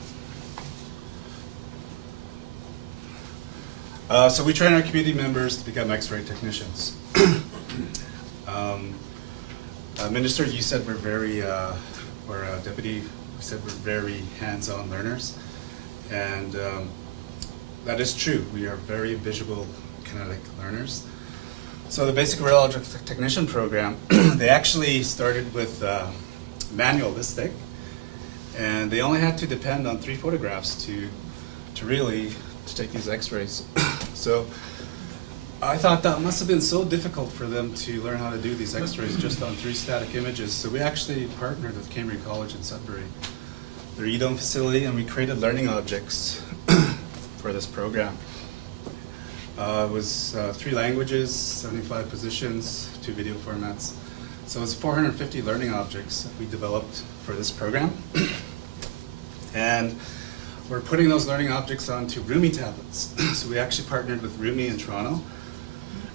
So we train our community members to become X-ray technicians. Minister, you said we're very, or Deputy, you said we're very hands-on learners. And that is true. We are very visual kinetic learners. So the basic rail electrical technician program, they actually started with manual this thick. And they only had to depend on 3 photographs to take these X-rays. So I thought that must have been so difficult for them to learn how to do these x-rays just on 3 static images. So we actually partnered with Cambridge College in Sudbury, their EDOM facility, and we created learning objects for this program. It was 3 languages, 75 positions, 2 video formats. So it was 450 learning objects that we developed for this program. And we're putting those learning objects onto Rumi tablets. So we actually partnered with Rumi in Toronto.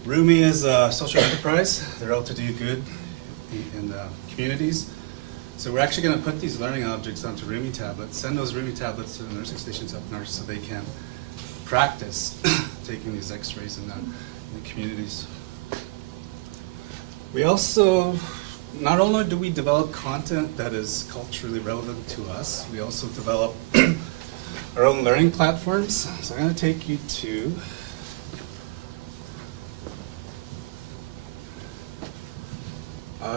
Rumi is a social enterprise. They're out to do good in the communities. So we're actually going to put these learning objects onto Rumi tablets, send those Rumi tablets to the nursing stations up north so they can practice taking these x-rays in the communities. We also, not only do we develop content that is culturally relevant to us, we also develop our own learning platforms. So I'm going to take you to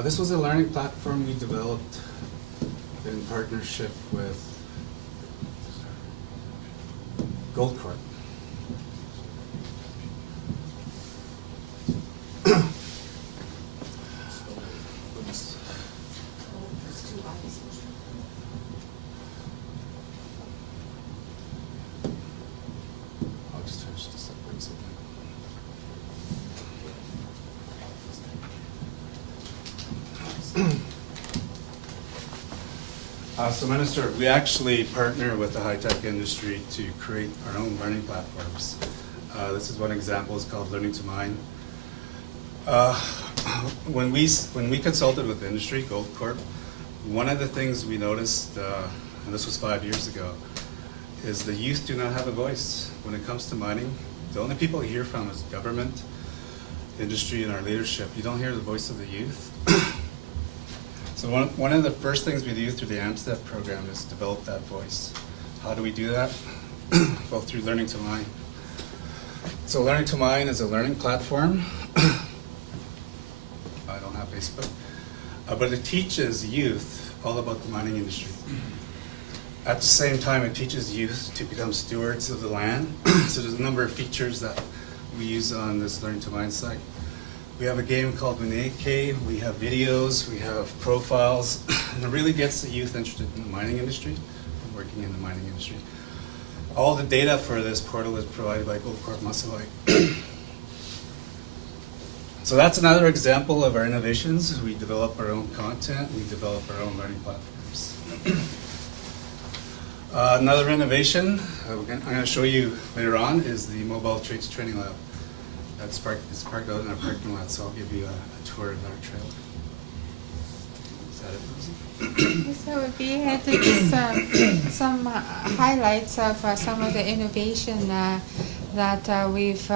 this was a learning platform we developed in partnership with Goldcorp. I'll just finish this up once again. So Minister, we actually partner with the high-tech industry to create our own learning platforms. This is one example. It's called Learning to Mine. When we consulted with the industry, Goldcorp, one of the things we noticed, and this was 5 years ago, is the youth do not have a voice when it comes to mining. The only people you hear from is government, industry, and our leadership. You don't hear the voice of the youth. So one of the first things we do through the AMSTEP program is develop that voice. How do we do that? Well, through Learning to Mine. So Learning to Mine is a learning platform. I don't have Facebook. But it teaches youth all about the mining industry. At the same time, it teaches youth to become stewards of the land. So there's a number of features that we use on this Learning to Mine site. We have a game called Mineke, we have videos, we have profiles, and it really gets the youth interested in the mining industry, working in the mining industry. All the data for this portal is provided by Goldcorp Musselwhite. So that's another example of our innovations. We develop our own content, we develop our own learning platforms. Another innovation I'm going to show you later on is the Mobile Trades Training Lab. It's parked out in our parking lot, so I'll give you a tour of our trailer. Is that it, Rosie? So we had just some highlights of some of the innovation that we've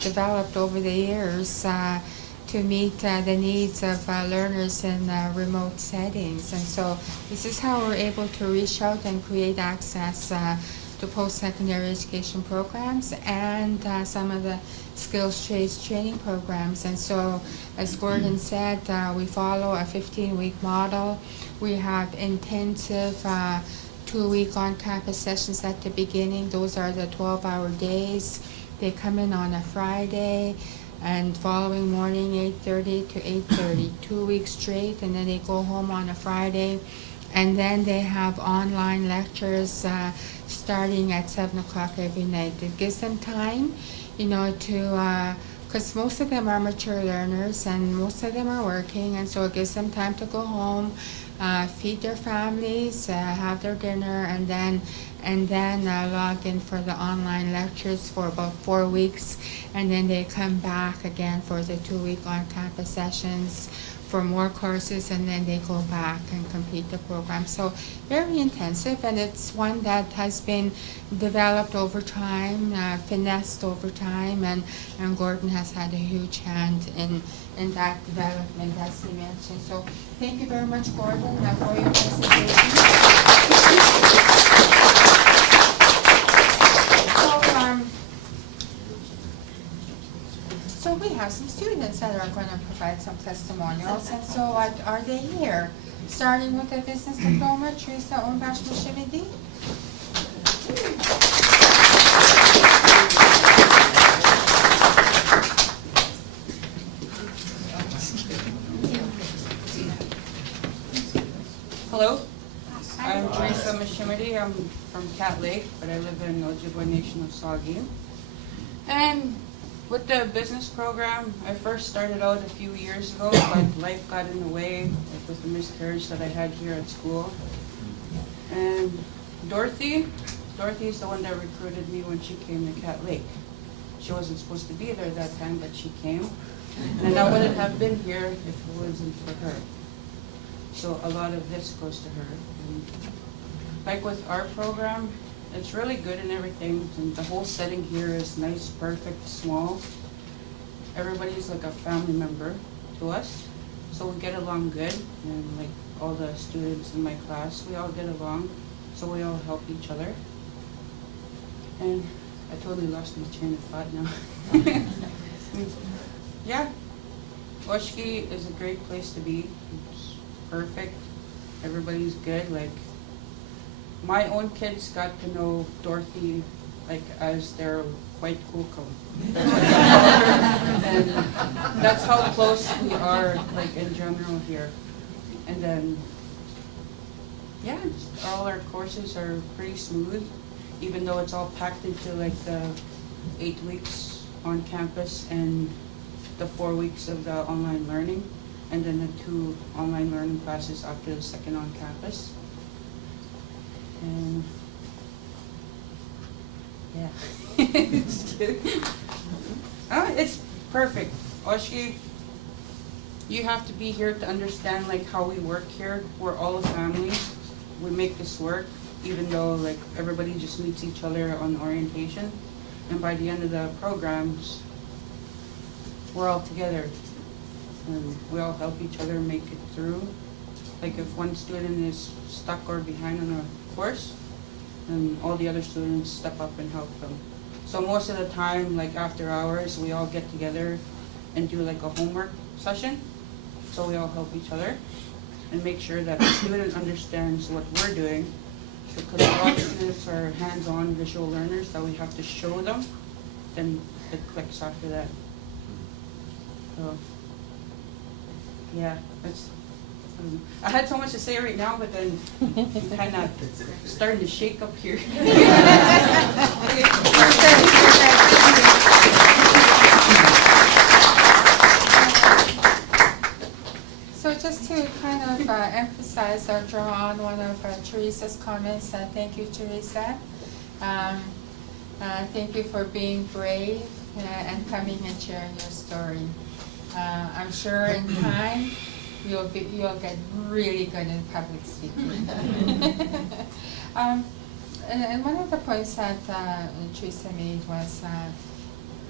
developed over the years to meet the needs of learners in remote settings. And so this is how we're able to reach out and create access to post-secondary education programs and some of the skills trades training programs. And so, as Gordon said, we follow a 15-week model. We have intensive 2-week on-campus sessions at the beginning. Those are the 12-hour days. They come in on a Friday, and following morning 8:30 to 8:30, 2 weeks straight, and then they go home on a Friday. And then they have online lectures starting at 7 o'clock every night. It gives them time, you know, to, because most of them are mature learners and most of them are working, and so it gives them time to go home, feed their families, have their dinner, and then log in for the online lectures for about 4 weeks, and then they come back again for the 2-week on-campus sessions for more courses, and then they go back and complete the program. So very intensive, and it's one that has been developed over time, finessed over time, and Gordon has had a huge hand in that development, as he mentioned. So thank you very much, Gordon, for your presentation. So we have some students that are going to provide some testimonials, and so are they here? Starting with the business diploma, Teresa Onbash-Mushimidi. Teresa Mashimity. I'm from Cat Lake, but I live in Ojibwe Nation of Saugeen. And with the business program, I first started out a few years ago, but life got in the way with the miscarriage that I had here at school. And Dorothy is the one that recruited me when she came to Cat Lake. She wasn't supposed to be there that time, but she came. And I wouldn't have been here if it wasn't for her. So a lot of this goes to her. And like with our program, it's really good and everything. And the whole setting here is nice, perfect, small. Everybody's like a family member to us. So we get along good. And like all the students in my class, we all get along. So we all help each other. And I totally lost my train of thought now. Yeah, Oshki is a great place to be. It's perfect. Everybody's good. Like, my own kids got to know Dorothy like as their white kuko. And that's how close we are, like in general here. And then, yeah, all our courses are pretty smooth, even though it's all packed into like the 8 weeks on campus and the 4 weeks of the online learning, and then the 2 online learning classes after the second on campus. And yeah, it's perfect. Oshki, you have to be here to understand like how we work here. We're all a family. We make this work, even though like everybody just meets each other on orientation, and by the end of the programs, we're all together, and we all help each other make it through. Like if one student is stuck or behind on a course, then all the other students step up and help them. So most of the time, like after hours, we all get together and do like a homework session. So we all help each other and make sure that the student understands what we're doing. So because a lot of students are hands-on visual learners that we have to show them, then it clicks after that. So, yeah, it's, I had so much to say right now, but then I'm kind of starting to shake up here. So just to kind of emphasize or draw on one of Teresa's comments, thank you, Teresa. Thank you for being brave and coming and sharing your story. I'm sure in time you'll get really good in public speaking. And one of the points that Teresa made was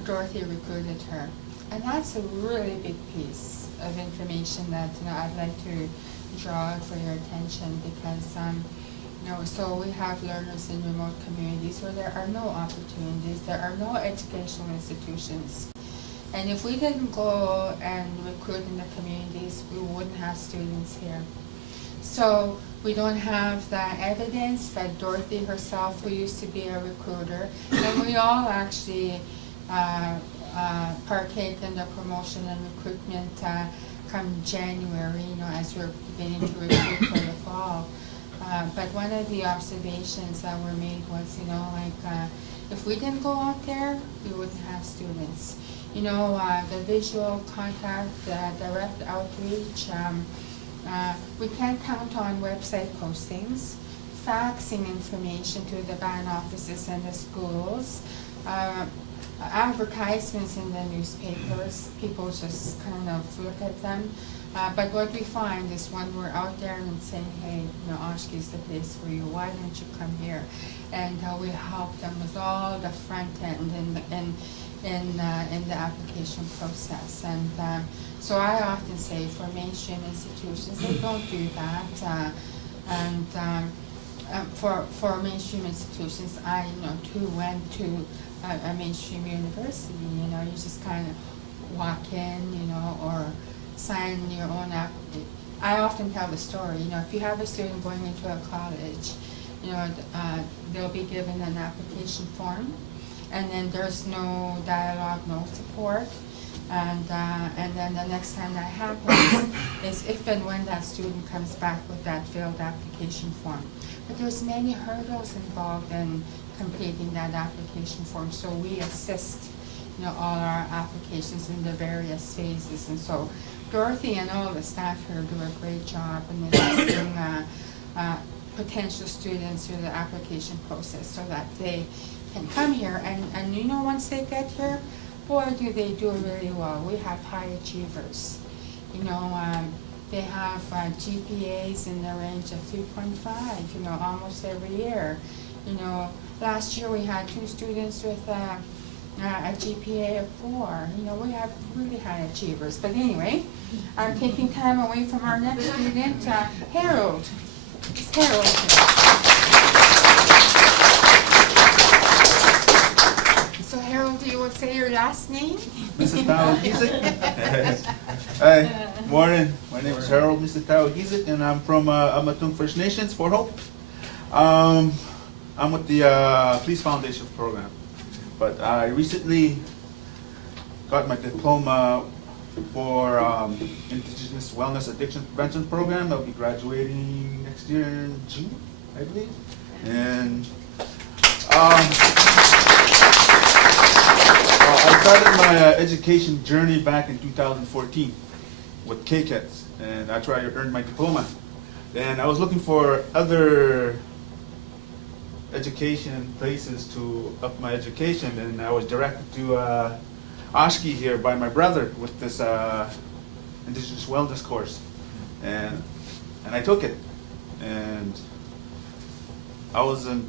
Dorothy recruited her, and that's a really big piece of information that I'd like to draw for your attention, because so we have learners in remote communities where there are no opportunities, there are no educational institutions. And if we didn't go and recruit in the communities, we wouldn't have students here. So we don't have the evidence, but Dorothy herself, who used to be a recruiter, and we all actually partake in the promotion and recruitment come January, as we're beginning to recruit for the fall. But one of the observations that were made was, if we didn't go out there, we wouldn't have students. The visual contact, the direct outreach, we can't count on website postings, faxing information to the band offices and the schools, advertisements in the newspapers. People just kind of look at them. But what we find is when we're out there and saying, hey, Oshki is the place for you, why don't you come here? And we help them with all the front end in the application process. And so I often say for mainstream institutions, they don't do that. For mainstream institutions, I too went to a mainstream university. You just kind of walk in, or sign your own app. I often tell the story. If you have a student going into a college, they'll be given an application form, and then there's no dialogue, no support, and then the next time that happens is if and when that student comes back with that filled application form. but there's many hurdles involved in completing that application form, so we assist, you know, all our applications in the various phases. And so Dorothy and all the staff here do a great job in assisting potential students through the application process so that they can come here. And you know, once they get here, boy, do they do really well. We have high achievers. You know, they have GPAs in the range of 3.5, you know, almost every year. You know, last year we had 2 students with a GPA of 4. You know, we have really high achievers. But anyway, I'm taking time away from our next student, Harold. It's Harold. So Harold, do you want to say your last name? Mr. Tao-Gizik. Hi, morning. My name is Harold, Mr. Tao-Gizik, and I'm from Amatung First Nations, Fort Hope. I'm with the Police Foundation program, but I recently got my diploma for Indigenous Wellness Addiction Prevention program. I'll be graduating next year in June, I believe. And I started my education journey back in 2014 with KCATS, and that's where I earned my diploma. And I was looking for other education places to up my education, and I was directed to Oshkie here by my brother with this Indigenous Wellness course, and I took it, and I wasn't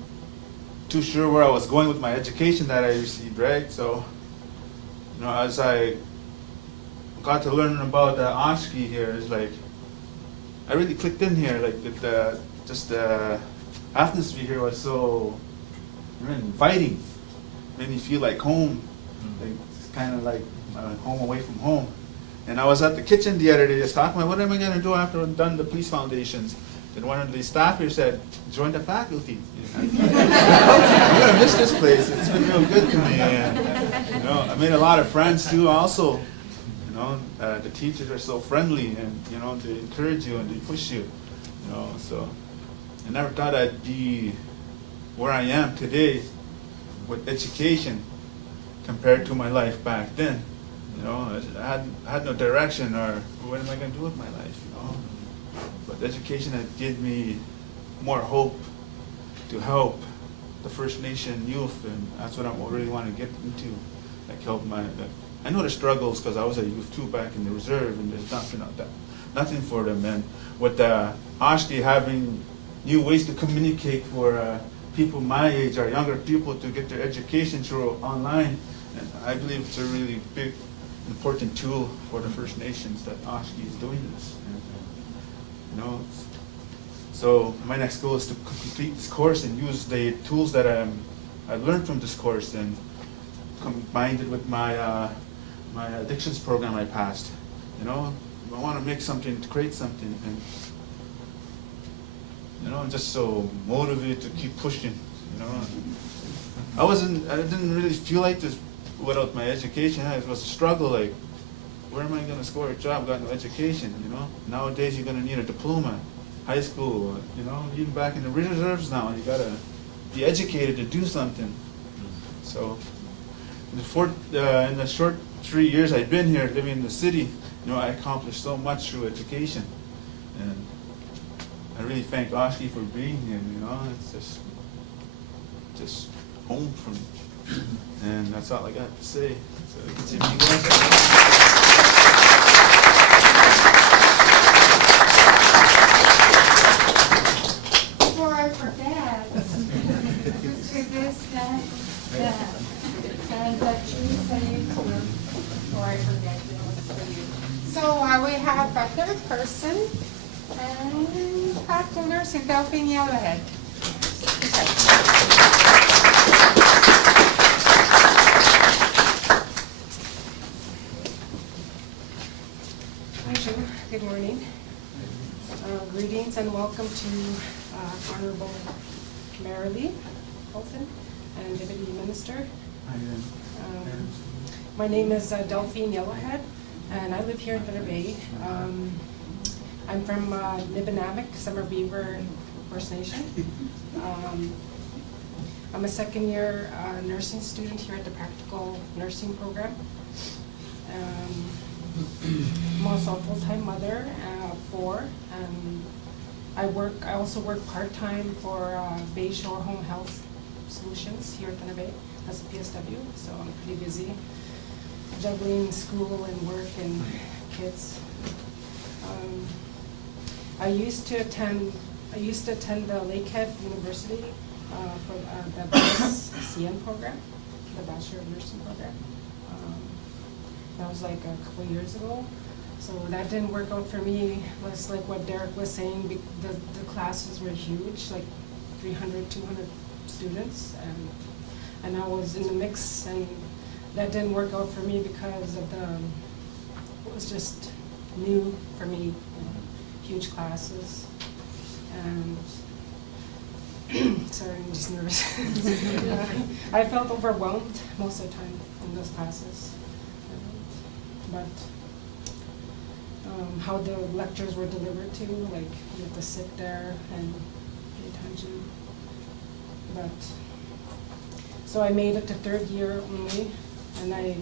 too sure where I was going with my education that I received, right? So, you know, as I got to learn about Oshkie here, it's like I really clicked in here. Like the atmosphere here was so inviting, made me feel like home. Like, it's kind of like home away from home. And I was at the kitchen the other day just talking about what am I going to do after I'm done the police foundations. And one of the staff here said, join the faculty. I'm going to miss this place. It's been real good to me. And, you know, I made a lot of friends too also. You know, the teachers are so friendly, and, you know, they encourage you and they push you. You know, so I never thought I'd be where I am today with education compared to my life back then. You know, I had no direction, or what am I going to do with my life, you know. But education had given me more hope to help the First Nation youth, and that's what I really want to get into. Like help I know the struggles because I was a youth too back in the reserve, and there's nothing for them. And with Oshkie having new ways to communicate for people my age or younger people to get their education through online, and I believe it's a really big, important tool for the First Nations that Oshkie is doing this. And, you know, so my next goal is to complete this course and use the tools that I learned from this course and combined it with my my addictions program I passed. You know, I want to make something, to create something, and you know, I'm just so motivated to keep pushing. You know, I didn't really feel like this without my education. It was a struggle. Like, where am I going to score a job? Got no education. You know, nowadays you're going to need a diploma, high school. You know, even back in the reserves now, you got to be educated to do something. So, in the short 3 years I've been here living in the city, you know, I accomplished so much through education, and I really thank Oshkie for being here. You know, it's just home for me, and that's all I got to say. So you can see me Before I forget, to this, that, and the trees I use before I forget, you know, it's for you. So we have a third person, and back to nursing, Delphine Yellowhead. Bonjour, good morning. Greetings and welcome to Honorable Marilee Olson and Deputy Minister. My name is Delphine Yellowhead, and I live here in Thunder Bay. I'm from Nibinabik, Summer Beaver First Nation. I'm a second-year nursing student here at the Practical Nursing Program. I'm also a full-time mother of 4. I also work part-time for Bayshore Home Health Solutions here at Thunder Bay as a PSW, so I'm pretty busy juggling school and work and kids. I used to attend the Lakehead University for the BSCN program, the Bachelor of Nursing program. That was like a couple years ago. So that didn't work out for me. It was like what Derek was saying, the classes were huge, like 300, 200 students, and I was in the mix, and that didn't work out for me because of it was just new for me, you know, huge classes, and sorry, I'm just nervous. I felt overwhelmed most of the time in those classes, but how the lectures were delivered to, like you have to sit there and pay attention. But so I made it to 3rd year only, and I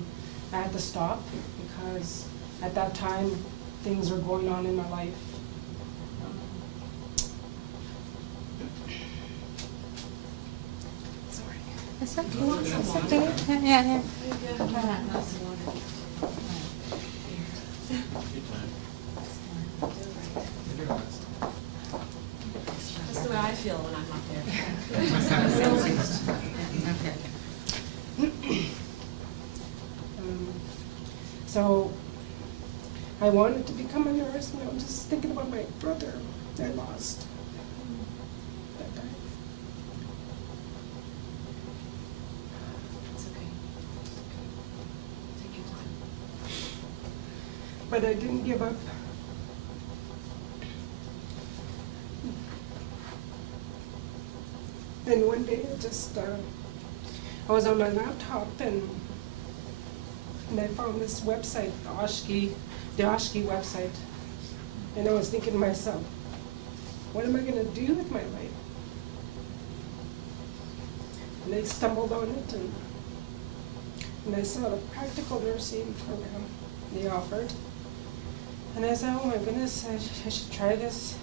had to stop because at that time things were going on in my life. Sorry. It's okay. You want some It's water? okay. Yeah. That's the way I feel when I'm up there. So I wanted to become a nurse, and I was just thinking about my brother I lost that time. It's okay. Take your time. But I didn't give up. And one day I was on my laptop and I found this website, the Oshki website. And I was thinking to myself, what am I gonna do with my life? And I stumbled on it and I saw the practical nursing program they offered. And I said, oh my goodness, I should try this.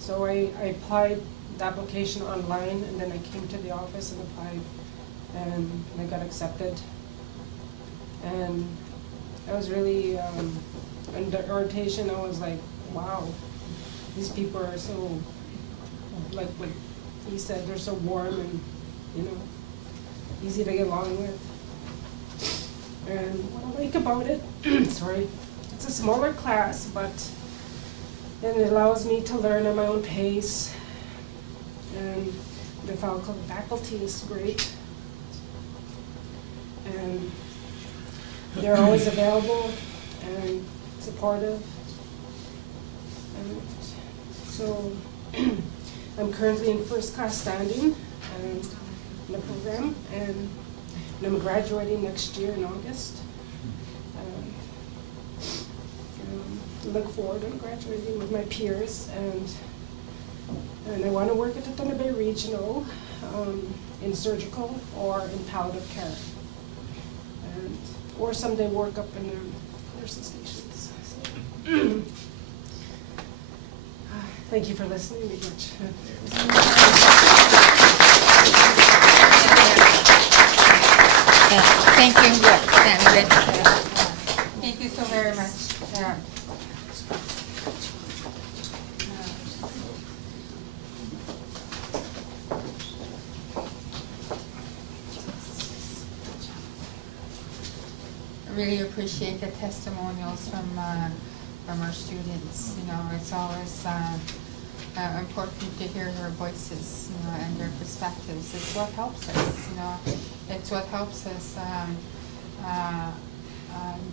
So I applied the application online, and then I came to the office and applied, and I got accepted. And I was really, in the orientation, I was like, wow, these people are so, like what he said, they're so warm and, you know, easy to get along with. And what I like about it, sorry, it's a smaller class, but then it allows me to learn at my own pace. And the faculty is great. And they're always available and supportive. And so I'm currently in first class standing in the program, and I'm graduating next year in August. Look forward to graduating with my peers, and I want to work at the Thunder Bay Regional in surgical or in palliative care, or someday work up in the nursing stations. So, thank you for listening very much. Thank you. Thank you so very much. I really appreciate the testimonials from our students. You know, it's always important to hear their voices, you know, and their perspectives. It's what helps us, you know. It's what helps us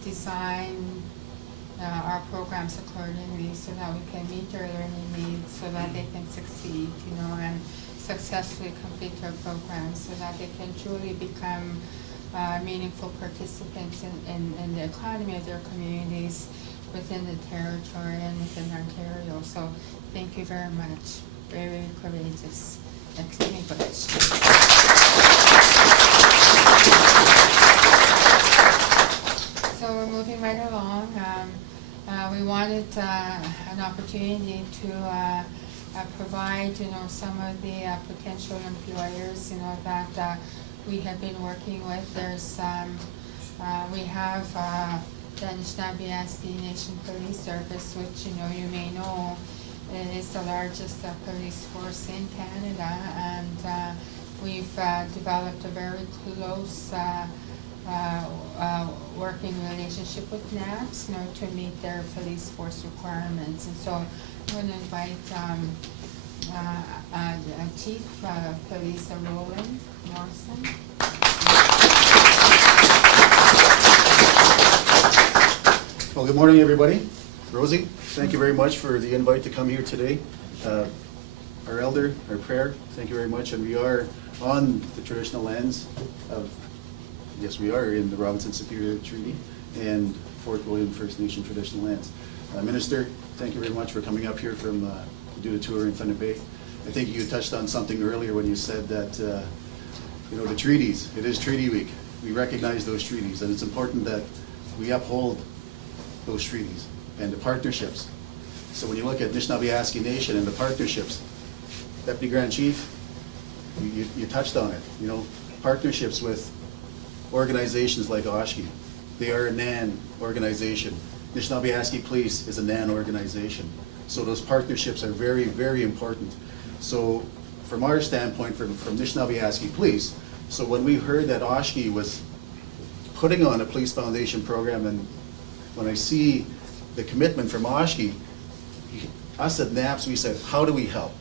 design our programs accordingly so that we can meet their learning needs, so that they can succeed, you know, and successfully complete their programs, so that they can truly become meaningful participants in the economy of their communities, within the territory and within Ontario. So thank you very much. Very, very courageous. Next to me, So we're moving right along. We wanted an opportunity to provide, some of the potential employers, that we have been working with. There's, we have the Anishinaabe Nation Police Service, which, you may know, is the largest police force in Canada, and we've developed a very close working relationship with NAPS, to meet their police force requirements. And so I'm going to invite Chief Police Roland Morrison. Well, good morning, everybody. Rosie, thank you very much for the invite to come here today. Our elder, our prayer, thank you very much. And we are on the traditional lands of, yes, we are in the Robinson Superior Treaty and Fort William First Nation traditional lands. Minister, thank you very much for coming up here from to do the tour in Thunder Bay. I think you touched on something earlier when you said that, the treaties, it is Treaty Week. We recognize those treaties, and it's important that we uphold those treaties and the partnerships. So when you look at Anishinaabe Nation and the partnerships, Deputy Grand Chief, you touched on it, partnerships with organizations like Oshkie. They are a NAN organization. Anishinaabe Police is a NAN organization. So those partnerships are very, very important. So from our standpoint, from Anishinaabe Police, so when we heard that Oshkie was putting on a Police Foundation program, and when I see the commitment from Oshkie, us at NAPS, we said, how do we help?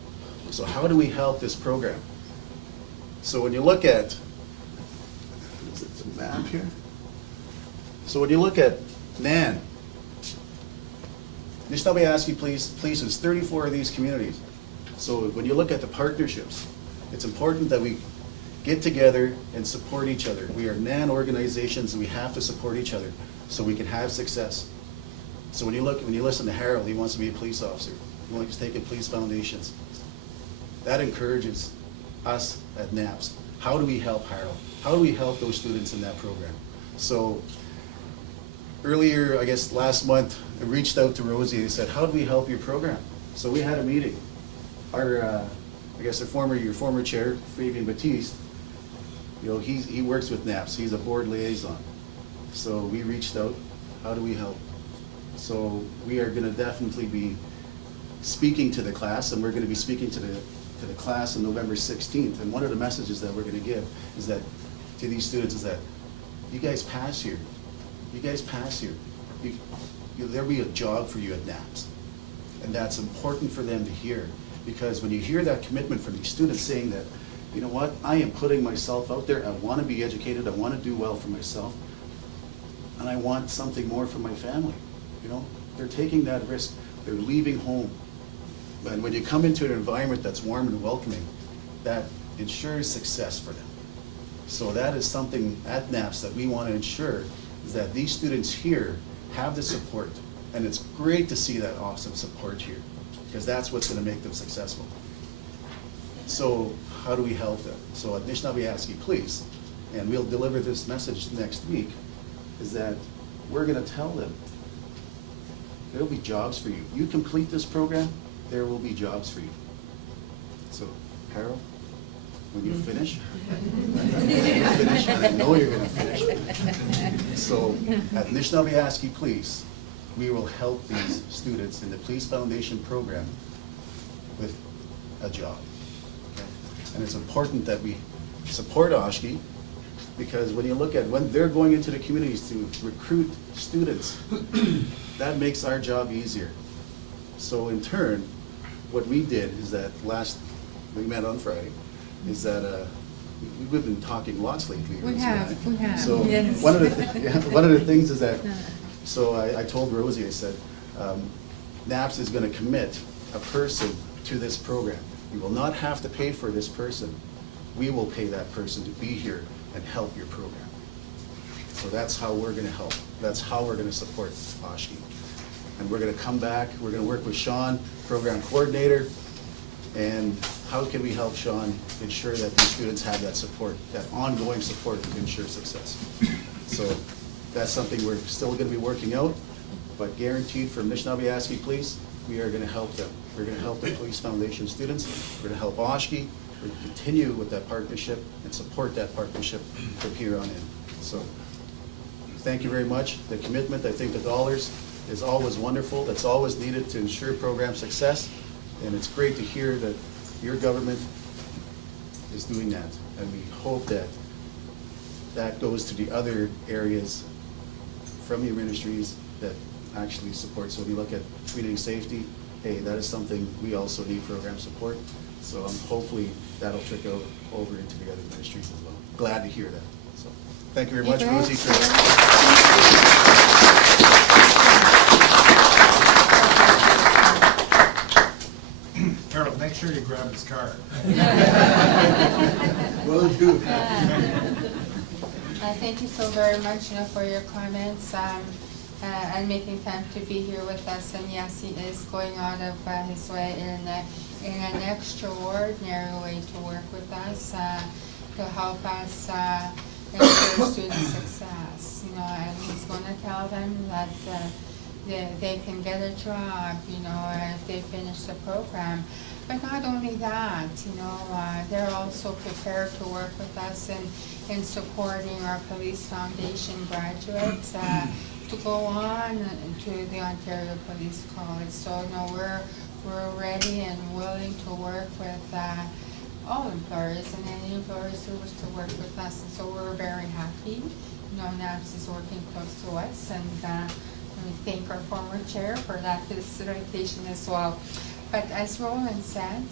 So how do we help this program? So when you look at, is it the map here? So when you look at NAN, Anishinaabe Police is 34 of these communities. So when you look at the partnerships, it's important that we get together and support each other. We are NAN organizations, and we have to support each other so we can have success. So when you listen to Harold, he wants to be a police officer. He wants to take in police foundations. That encourages us at NAPS. How do we help Harold? How do we help those students in that program? So earlier, I guess last month, I reached out to Rosie and said, how do we help your program? So we had a meeting. Our, your former chair, Fabian Batiste, he works with NAPS. He's a board liaison. So we reached out, how do we help? So we are going to definitely be speaking to the class, and we're going to be speaking to the class on November 16th. And one of the messages that we're going to give is that to these students is that you guys pass here. You guys pass here. There'll be a job for you at NAPS. And that's important for them to hear, because when you hear that commitment from these students saying that, you know what, I am putting myself out there, I want to be educated, I want to do well for myself, and I want something more for my family. They're taking that risk. They're leaving home. And when you come into an environment that's warm and welcoming, that ensures success for them. So that is something at NAPS that we want to ensure, is that these students here have the support. And it's great to see that awesome support here, because that's what's going to make them successful. So how do we help them? So at Anishinaabe Police, and we'll deliver this message next week, is that we're going to tell them there'll be jobs for you. You complete this program, there will be jobs for you. So, Harold, when you finish, and I know you're going to finish. So, at Anishinaabe Police, we will help these students in the Police Foundation program with a job. Okay? And it's important that we support Oshkie, because when you look at when they're going into the communities to recruit students, that makes our job easier. So in turn, what we did is that we met on Friday, is that we've been talking lots lately. We have. So yes. one of the things is that, so I told Rosie, I said, NAPS is going to commit a person to this program. We will not have to pay for this person. We will pay that person to be here and help your program. So that's how we're going to help. That's how we're going to support Oshkie. And we're gonna come back, we're gonna work with Sean, program coordinator, and how can we help Sean ensure that these students have that support, that ongoing support to ensure success. So that's something we're still gonna be working out, but guaranteed for Anishinaabe Police, we are gonna help them. We're gonna help the Police Foundation students, we're gonna help Oshkosh, we're gonna continue with that partnership and support that partnership from here on in. So, thank you very much. The commitment, I think the dollars is always wonderful. That's always needed to ensure program success. And it's great to hear that your government is doing that. And we hope that that goes to the other areas from your ministries that actually support. So when you look at community safety, hey, that is something we also need program support. So hopefully that'll trickle over into the other ministries as well. Glad to hear that. So thank you very much, Rosie. Harold, make sure you grab his card. Will do. Thank you so very much, for your comments and making time to be here with us. And yes, he is going out of his way in an extraordinary way to work with us to help us ensure student success. And he's going to tell them that they can get a job, if they finish the program. But not only that, they're also prepared to work with us in supporting our Police Foundation graduates to go on to the Ontario Police College. So we're ready and willing to work with all employers and any employers who wish to work with us. And so we're very happy. NAPS is working close to us, and we thank our former chair for that facilitation as well. But as Roland said,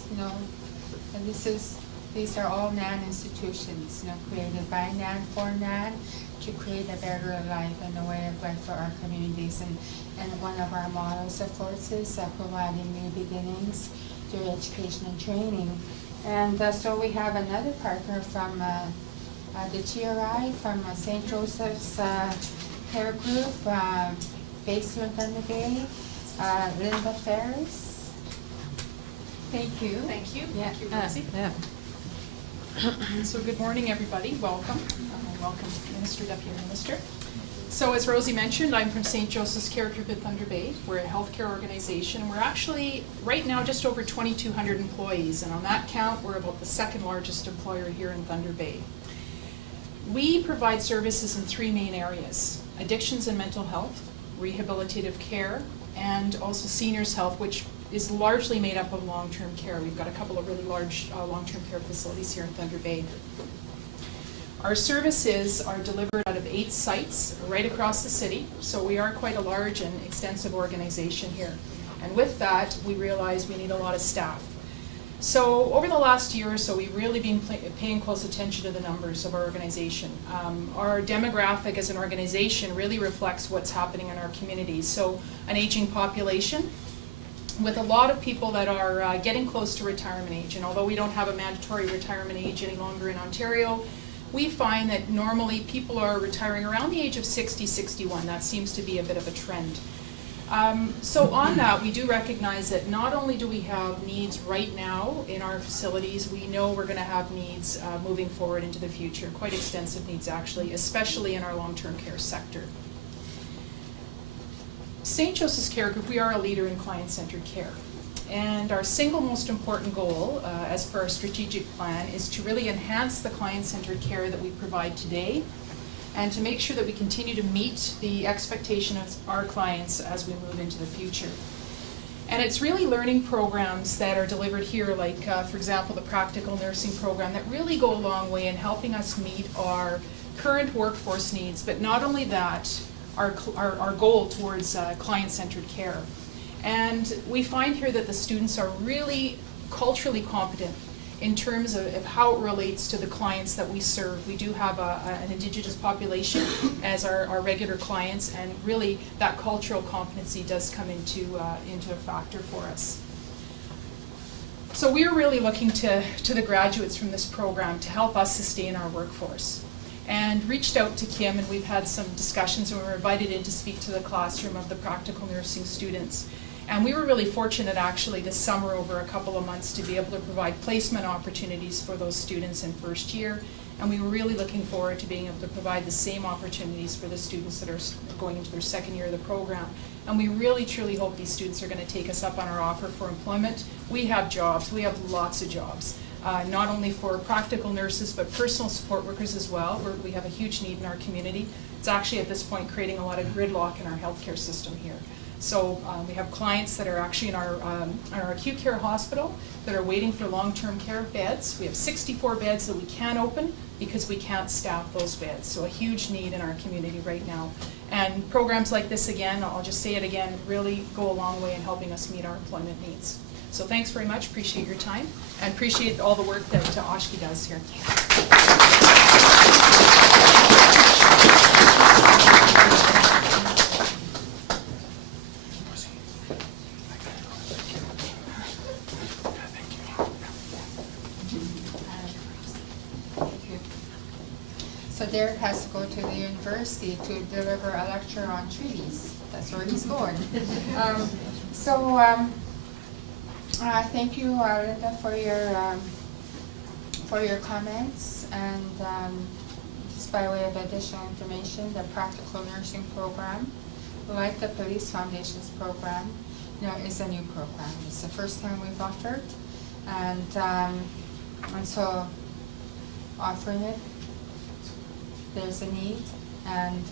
and these are all NAN institutions, created by NAN for NAN to create a better life and a way of life for our communities. And one of our mottos, of course, is providing new beginnings through education and training. And so we have another partner from the TRI, from St. Joseph's Care Group, based here in Thunder Bay, Linda Ferris. Thank you. Thank you. Yeah. Thank you, Rosie. So good morning, everybody. Welcome. Welcome, Minister, Deputy Minister. So as Rosie mentioned, I'm from St. Joseph's Care Group in Thunder Bay. We're a healthcare organization, and we're actually, right now, just over 2,200 employees. And on that count, we're about the second largest employer here in Thunder Bay. We provide services in three main areas: addictions and mental health, rehabilitative care, and also seniors health, which is largely made up of long-term care. We've got a couple of really large long-term care facilities here in Thunder Bay. Our services are delivered out of 8 sites right across the city, so we are quite a large and extensive organization here. And with that, we realize we need a lot of staff. So over the last year or so, we've really been paying close attention to the numbers of our organization. Our demographic as an organization really reflects what's happening in our communities. So an aging population, with a lot of people that are getting close to retirement age. And although we don't have a mandatory retirement age any longer in Ontario, we find that normally people are retiring around the age of 60, 61. That seems to be a bit of a trend. So on that, we do recognize that not only do we have needs right now in our facilities, we know we're going to have needs moving forward into the future, quite extensive needs actually, especially in our long-term care sector. St. Joseph's Care Group, we are a leader in client-centered care. And our single most important goal, as per our strategic plan, is to really enhance the client-centered care that we provide today and to make sure that we continue to meet the expectation of our clients as we move into the future. And it's really learning programs that are delivered here, like, for example, the practical nursing program, that really go a long way in helping us meet our current workforce needs, but not only that, our goal towards client-centered care. And we find here that the students are really culturally competent in terms of how it relates to the clients that we serve. We do have an Indigenous population as our regular clients, and really that cultural competency does come into a factor for us. So we're really looking to the graduates from this program to help us sustain our workforce. and reached out to Kim, and we've had some discussions, and we were invited in to speak to the classroom of the practical nursing students. And we were really fortunate actually this summer over a couple of months to be able to provide placement opportunities for those students in first year. And we were really looking forward to being able to provide the same opportunities for the students that are going into their second year of the program. And we really truly hope these students are going to take us up on our offer for employment. We have jobs, we have lots of jobs. Not only for practical nurses, but personal support workers as well. We have a huge need in our community. It's actually at this point creating a lot of gridlock in our healthcare system here. So we have clients that are actually in our acute care hospital that are waiting for long-term care beds. We have 64 beds that we can't open because we can't staff those beds. So a huge need in our community right now. And programs like this, again, I'll just say it again, really go a long way in helping us meet our employment needs. So thanks very much, appreciate your time, and appreciate all the work that Oshkie does here. So Derek has to go to the university to deliver a lecture on treaties. That's where he's going. Thank you, Linda, for your comments. And just by way of additional information, the practical nursing program, like the Police Foundations program, is a new program. It's the first time we've offered, and so offering it, there's a need, and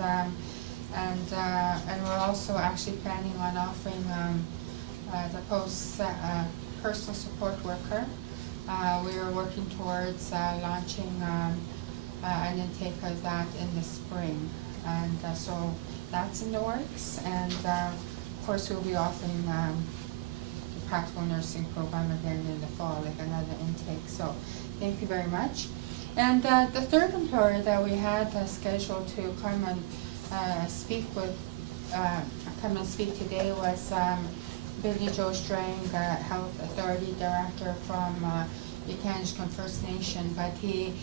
we're also actually planning on offering the post personal support worker. We are working towards launching an intake of that in the spring, and so that's in the works. And of course, we'll be offering the practical nursing program again in the fall, like another intake. So thank you very much. And the third employer that we had scheduled to come and speak today was Billy Joe Strang, Health Authority Director from Ukanishkan First Nation, but he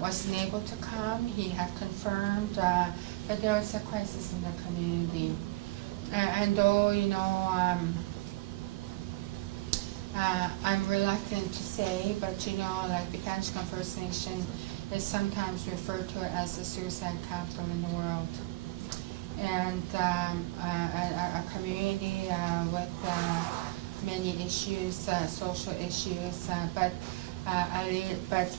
wasn't able to come. He had confirmed, but there was a crisis in the community. And though, I'm reluctant to say, but like the Ukanishkan First Nation is sometimes referred to as the suicide capital in the world. And a community with many issues, social issues, but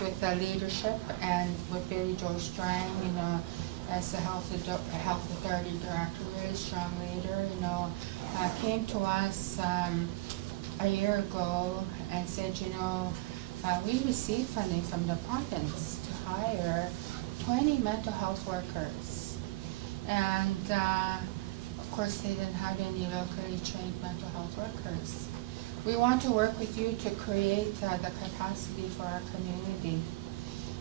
with the leadership and with Billy Joe Strang, as the Health Authority Director, really strong leader, came to us a year ago and said, we received funding from the province to hire 20 mental health workers. And of course, they didn't have any locally trained mental health workers. We want to work with you to create the capacity for our community.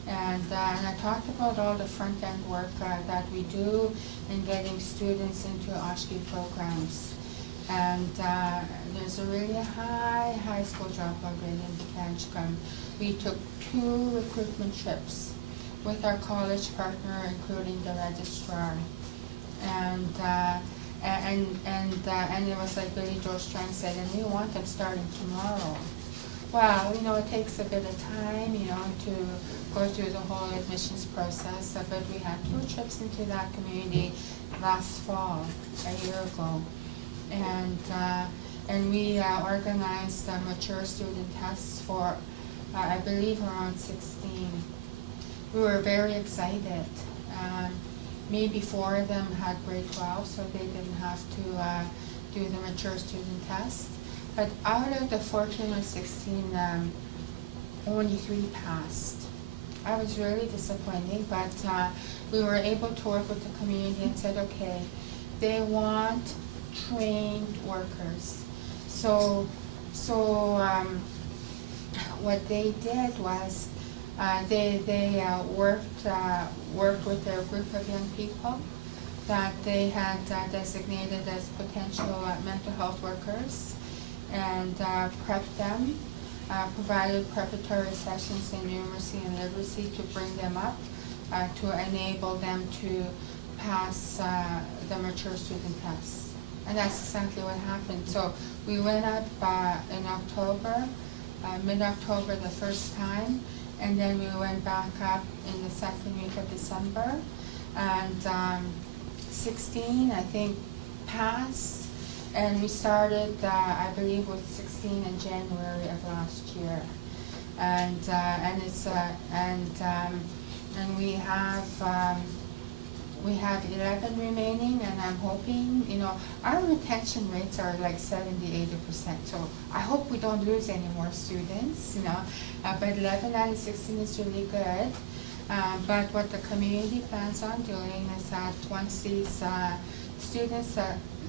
And I talked about all the front-end work that we do in getting students into Oshkie programs. And there's a really high school dropout rate in Ukanishkan. We took 2 recruitment trips with our college partner, including the registrar. And it was like Billy Joe Strang said, and we want them starting tomorrow. Well, it takes a bit of time, to go through the whole admissions process, but we had 2 trips into that community last fall, a year ago. And we organized mature student tests for, I believe, around 16. We were very excited. Maybe 4 of them had grade 12, so they didn't have to do the mature student test. But out of the 14 or 16, only 3 passed. I was really disappointed, but we were able to work with the community and said, okay, they want trained workers. So what they did was they worked with their group of young people that they had designated as potential mental health workers, and prepped them, provided preparatory sessions in numeracy and literacy to bring them up to enable them to pass the mature student test. And that's exactly what happened. So we went up in October, mid-October the first time, and then we went back up in the second week of December. And 16, I think, passed. And we started, I believe, with 16 in January of last year. And we have 11 remaining, and I'm hoping, our retention rates are like 70-80%. So I hope we don't lose any more students, but 11 out of 16 is really good. But what the community plans on doing is that once these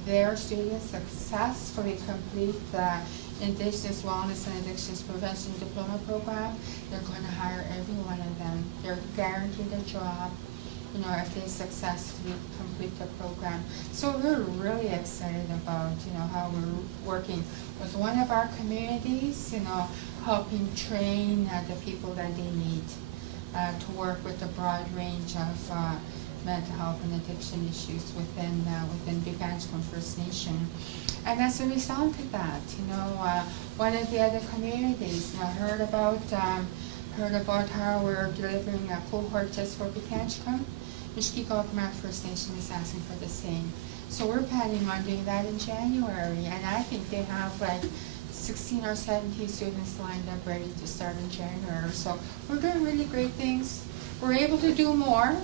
their students successfully complete the Indigenous Wellness and Addictions Prevention Diploma Program, they're going to hire every one of them. They're guaranteed a job, if they successfully complete the program. So we're really excited about, how we're working with one of our communities, helping train the people that they need to work with a broad range of mental health and addiction issues within Biganjkun First Nation. And as a result of that, one of the other communities heard about how we're delivering a cohort just for Biganjkun. Mishkikokmak First Nation is asking for the same. So we're planning on doing that in January, and I think they have like 16 or 17 students lined up ready to start in January. So we're doing really great things. We're able to do more,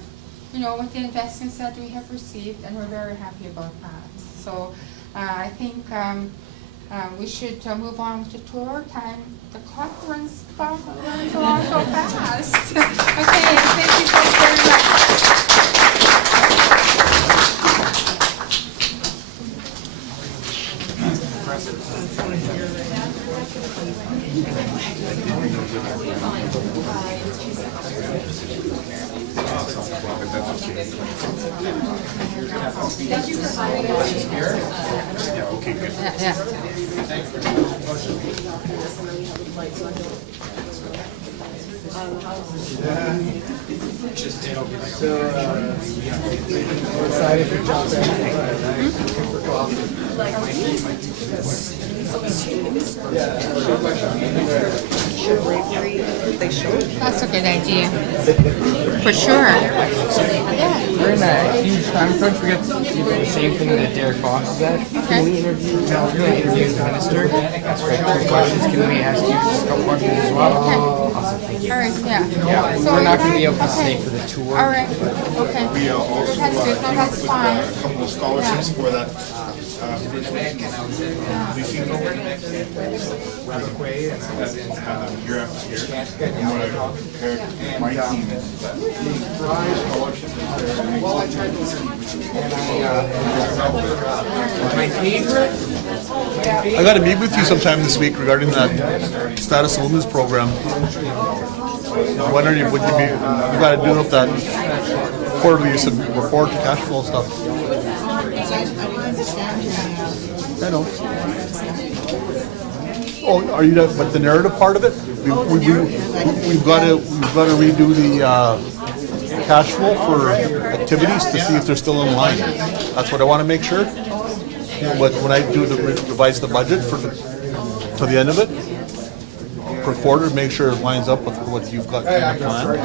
with the investments that we have received, and we're very happy about that. So I think we should move on with the tour. The clock runs along so fast. Okay, thank you folks very much. Thank you for having us here. Yeah, okay, good. Yeah. Excited to jump in. That's a good idea. For sure. Yeah. We're in a huge time crunch. We got to do the same thing that Derek Fox is at. Can we interview? No, we're going to interview the minister. Ask her a couple questions. Can we ask you just a couple questions as well? Awesome. Thank you. All right. Yeah. Yeah. So We're not going to be able to okay. stay for the tour. All right. Okay. We also That's good. No, that's fine. a couple of scholarships for that. Year after year. I'm going to prepare my team. My favorite? I got to meet with you sometime this week regarding that status of women's program. I'm wondering, would you got to do up that quarterly report to cash flow stuff. I know. Oh, are you done? But the narrative part of it, we've got to redo the cash flow for activities to see if they're still in line. That's what I want to make sure. But when I do revise the budget to the end of it, per quarter, make sure it lines up with what you've got kind of planned.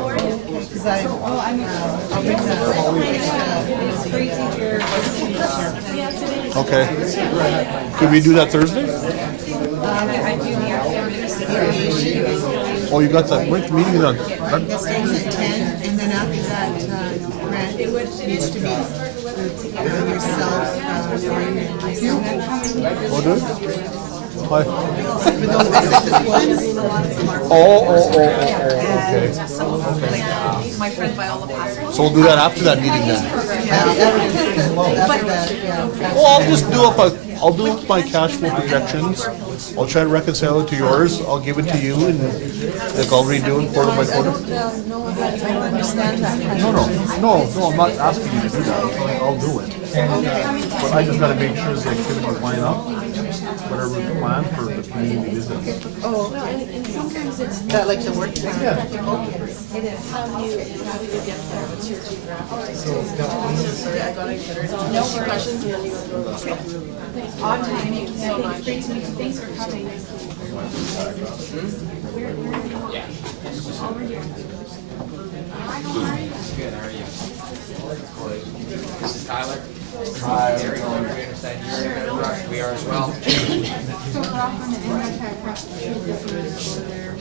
Okay. Could we do that Thursday? Oh, you got that meeting done. It starts at 10, and then after that, Grant needs to meet with yourself, Oh, do it? Hi. Okay. My friend Viola passed. So we'll do that after that meeting then. Well, I'll do my cash flow projections. I'll try to reconcile it to yours. I'll give it to you, and I'll redo it quarter by quarter. No, I'm not asking you to do that. I'll do it. But I just gotta make sure the activities line up, whatever we plan for the community visit. Oh, okay. That like the work plan? Yeah. is. How do you get there? What's your geographic? Sorry, I got it. No questions. Audrey, thank you so much. Thanks for coming. Yeah. Good, how are you? This is Tyler. Hi. Eric, we understand you're in a rush. We are as well. So we're off on the end across the street, this one over there.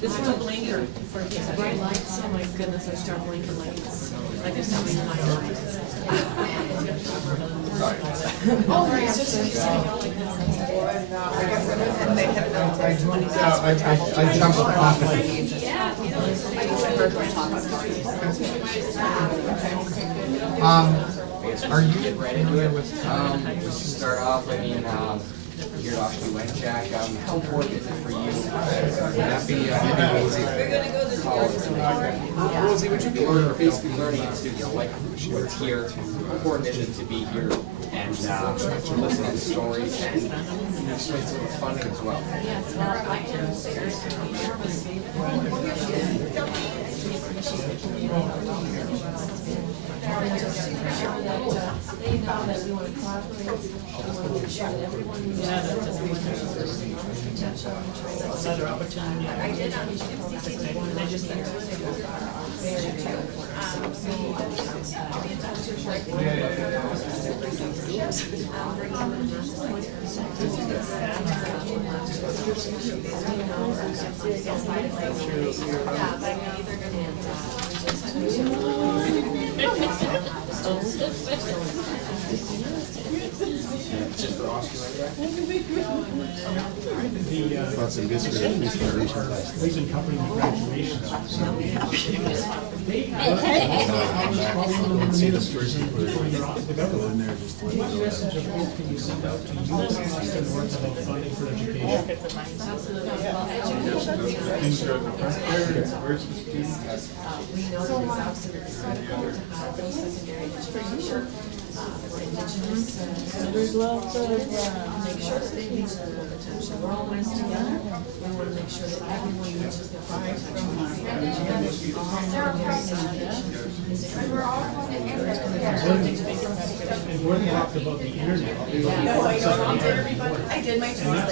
This will linger for these bright lights. Oh my goodness, I start blinking lights. Like there's something in my eye. Oh, it's just sitting out like this. I jumped off of it. Are you familiar with, to start off, I mean, here at Oshkosh Wenjack, how important is it for you? Would that be, maybe Rosie, would you be basically learning in studio, like what's here, how important is it to be here and to listen to the stories and explain some of the funding as well? Yes, well, I can say they know that we want to collaborate, we want to make sure that everyone knows another opportunity. I did they just Brought some gifts for the police federation last night. We've been covering the graduation. See the person who go in there just like. What message of hope can you send out to youth in North about funding for education? Where's the student? We know that it's absolutely critical to have post-secondary education for Indigenous there's lots of make sure that they reach their full potential. We're all in this together. We want to make sure that everyone reaches their full potential. We're all going to end it. And we're talked about the internet. I did my tour. I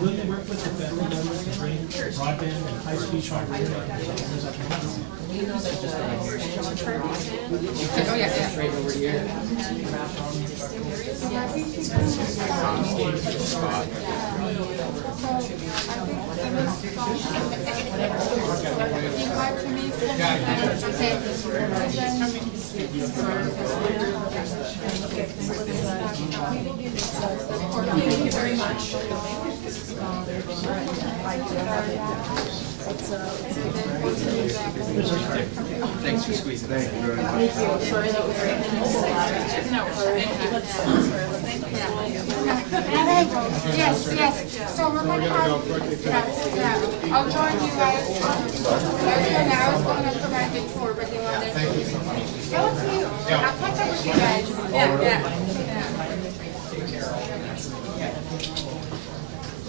Will you work with the federal government to bring broadband and high-speed fiber internet to the areas up north? We know that the expansion programs Oh, yeah, right over here. Thank you very much. Thanks for squeezing. Thank you very much. Sorry, that was right. Yes, yes, so we're gonna have, yeah, I'll join you guys. I was gonna provide the tour, but you wanted. Go to you, I'll catch up with you guys. Yeah.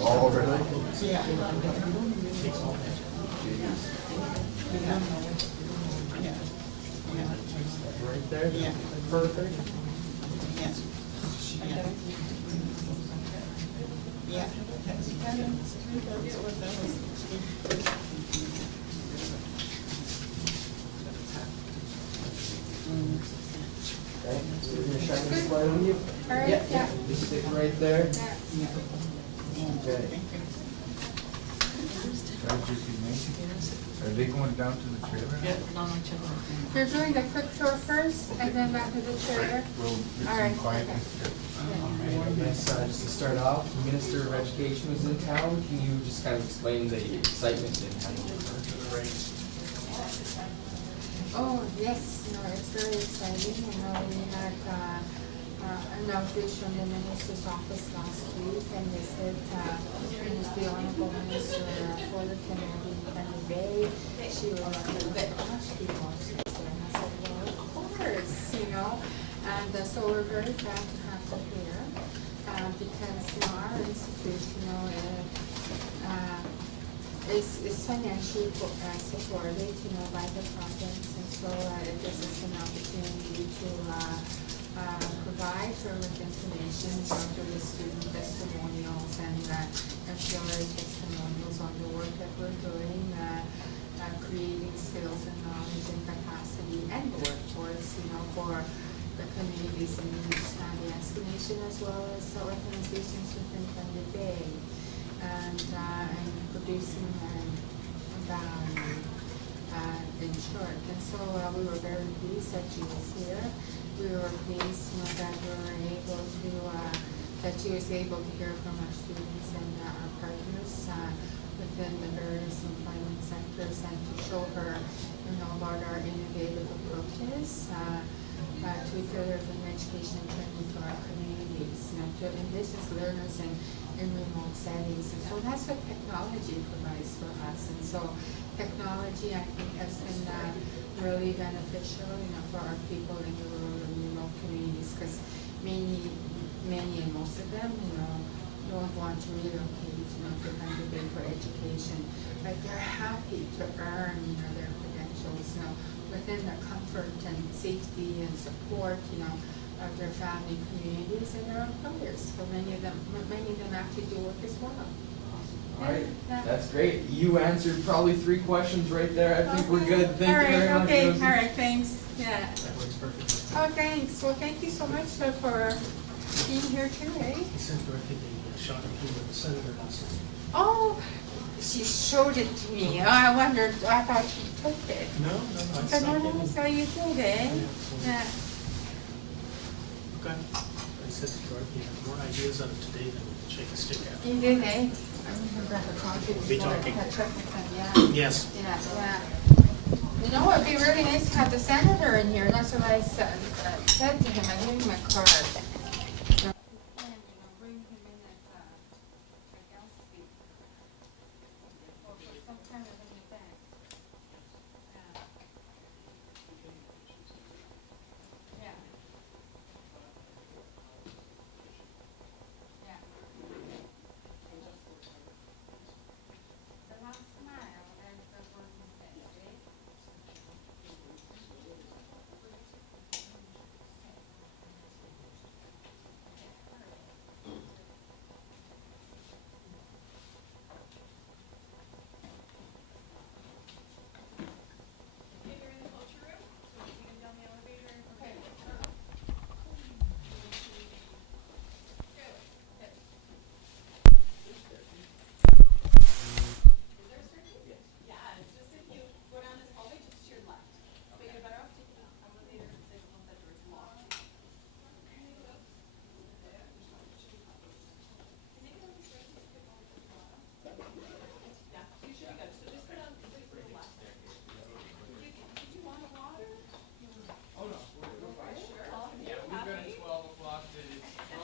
All over. Yeah. Right there? Yeah. Perfect. Yeah. Yeah. Okay, so you're gonna shine this light on you? All right, yeah. Just stick right there. Okay. Are they going down to the trailer? You're doing the quick tour first, and then back to the trailer. All right. Yes, just to start off, the Minister of Education was in town. Can you just kind of explain the excitement in having you refer to the Oh, yes, no, it's very exciting. You know, we had an outreach from the minister's office last week, and they said it was the Honorable Minister Fuller Kennedy Bay. She was like, gosh, he wants to say. And I said, well, of course, you know. And so we're very glad to have her here. Institute, you know, is financially supported, you know, by the province, and so it gives us an opportunity to provide her with information about the student testimonials and employer testimonials on the work that we're doing, creating skills and knowledge and capacity and the workforce, you know, for the communities in the Anishinaabe Nation as well as the organizations within Thunder Bay, and producing value in short. And so we were very pleased that she was here. We were pleased, you know, that we were able to that she was able to hear from our students and our partners within the various employment sectors, and to show her, you know, about our innovative approaches to delivering education and training to our communities, you know, to Indigenous learners in remote settings. And so that's what technology provides for us. And so technology, I think, has been really beneficial, you know, for our people in the rural and remote communities, because many and most of them, you know, don't want to relocate, you know, to Thunder Bay for education, but they're happy to earn, you know, their credentials, you know, within the comfort and safety and support, you know, of their family, communities, and their employers. So many of them actually do work as well. All right, that's great. You answered probably 3 questions right there. I think we're good. Thank you very much. Okay, Rosie. all right, thanks. Yeah. That works perfectly. Oh, thanks. Well, thank you so much for being here too, eh? He sent Dorothy the shot of you with the senator last night. Oh, she showed it to me. Oh, I wondered, I thought she took it. No, I I don't know, so you did, eh? Yeah. Okay. I said to Dorothy, I have more ideas out of today than we can shake a stick at. You did, eh? I'm gonna grab a coffee Be before I talking. catch up with them, yeah. Yes. Yeah. You know, it'd be really nice to have the senator in here. That's what I said to him. I gave him a card.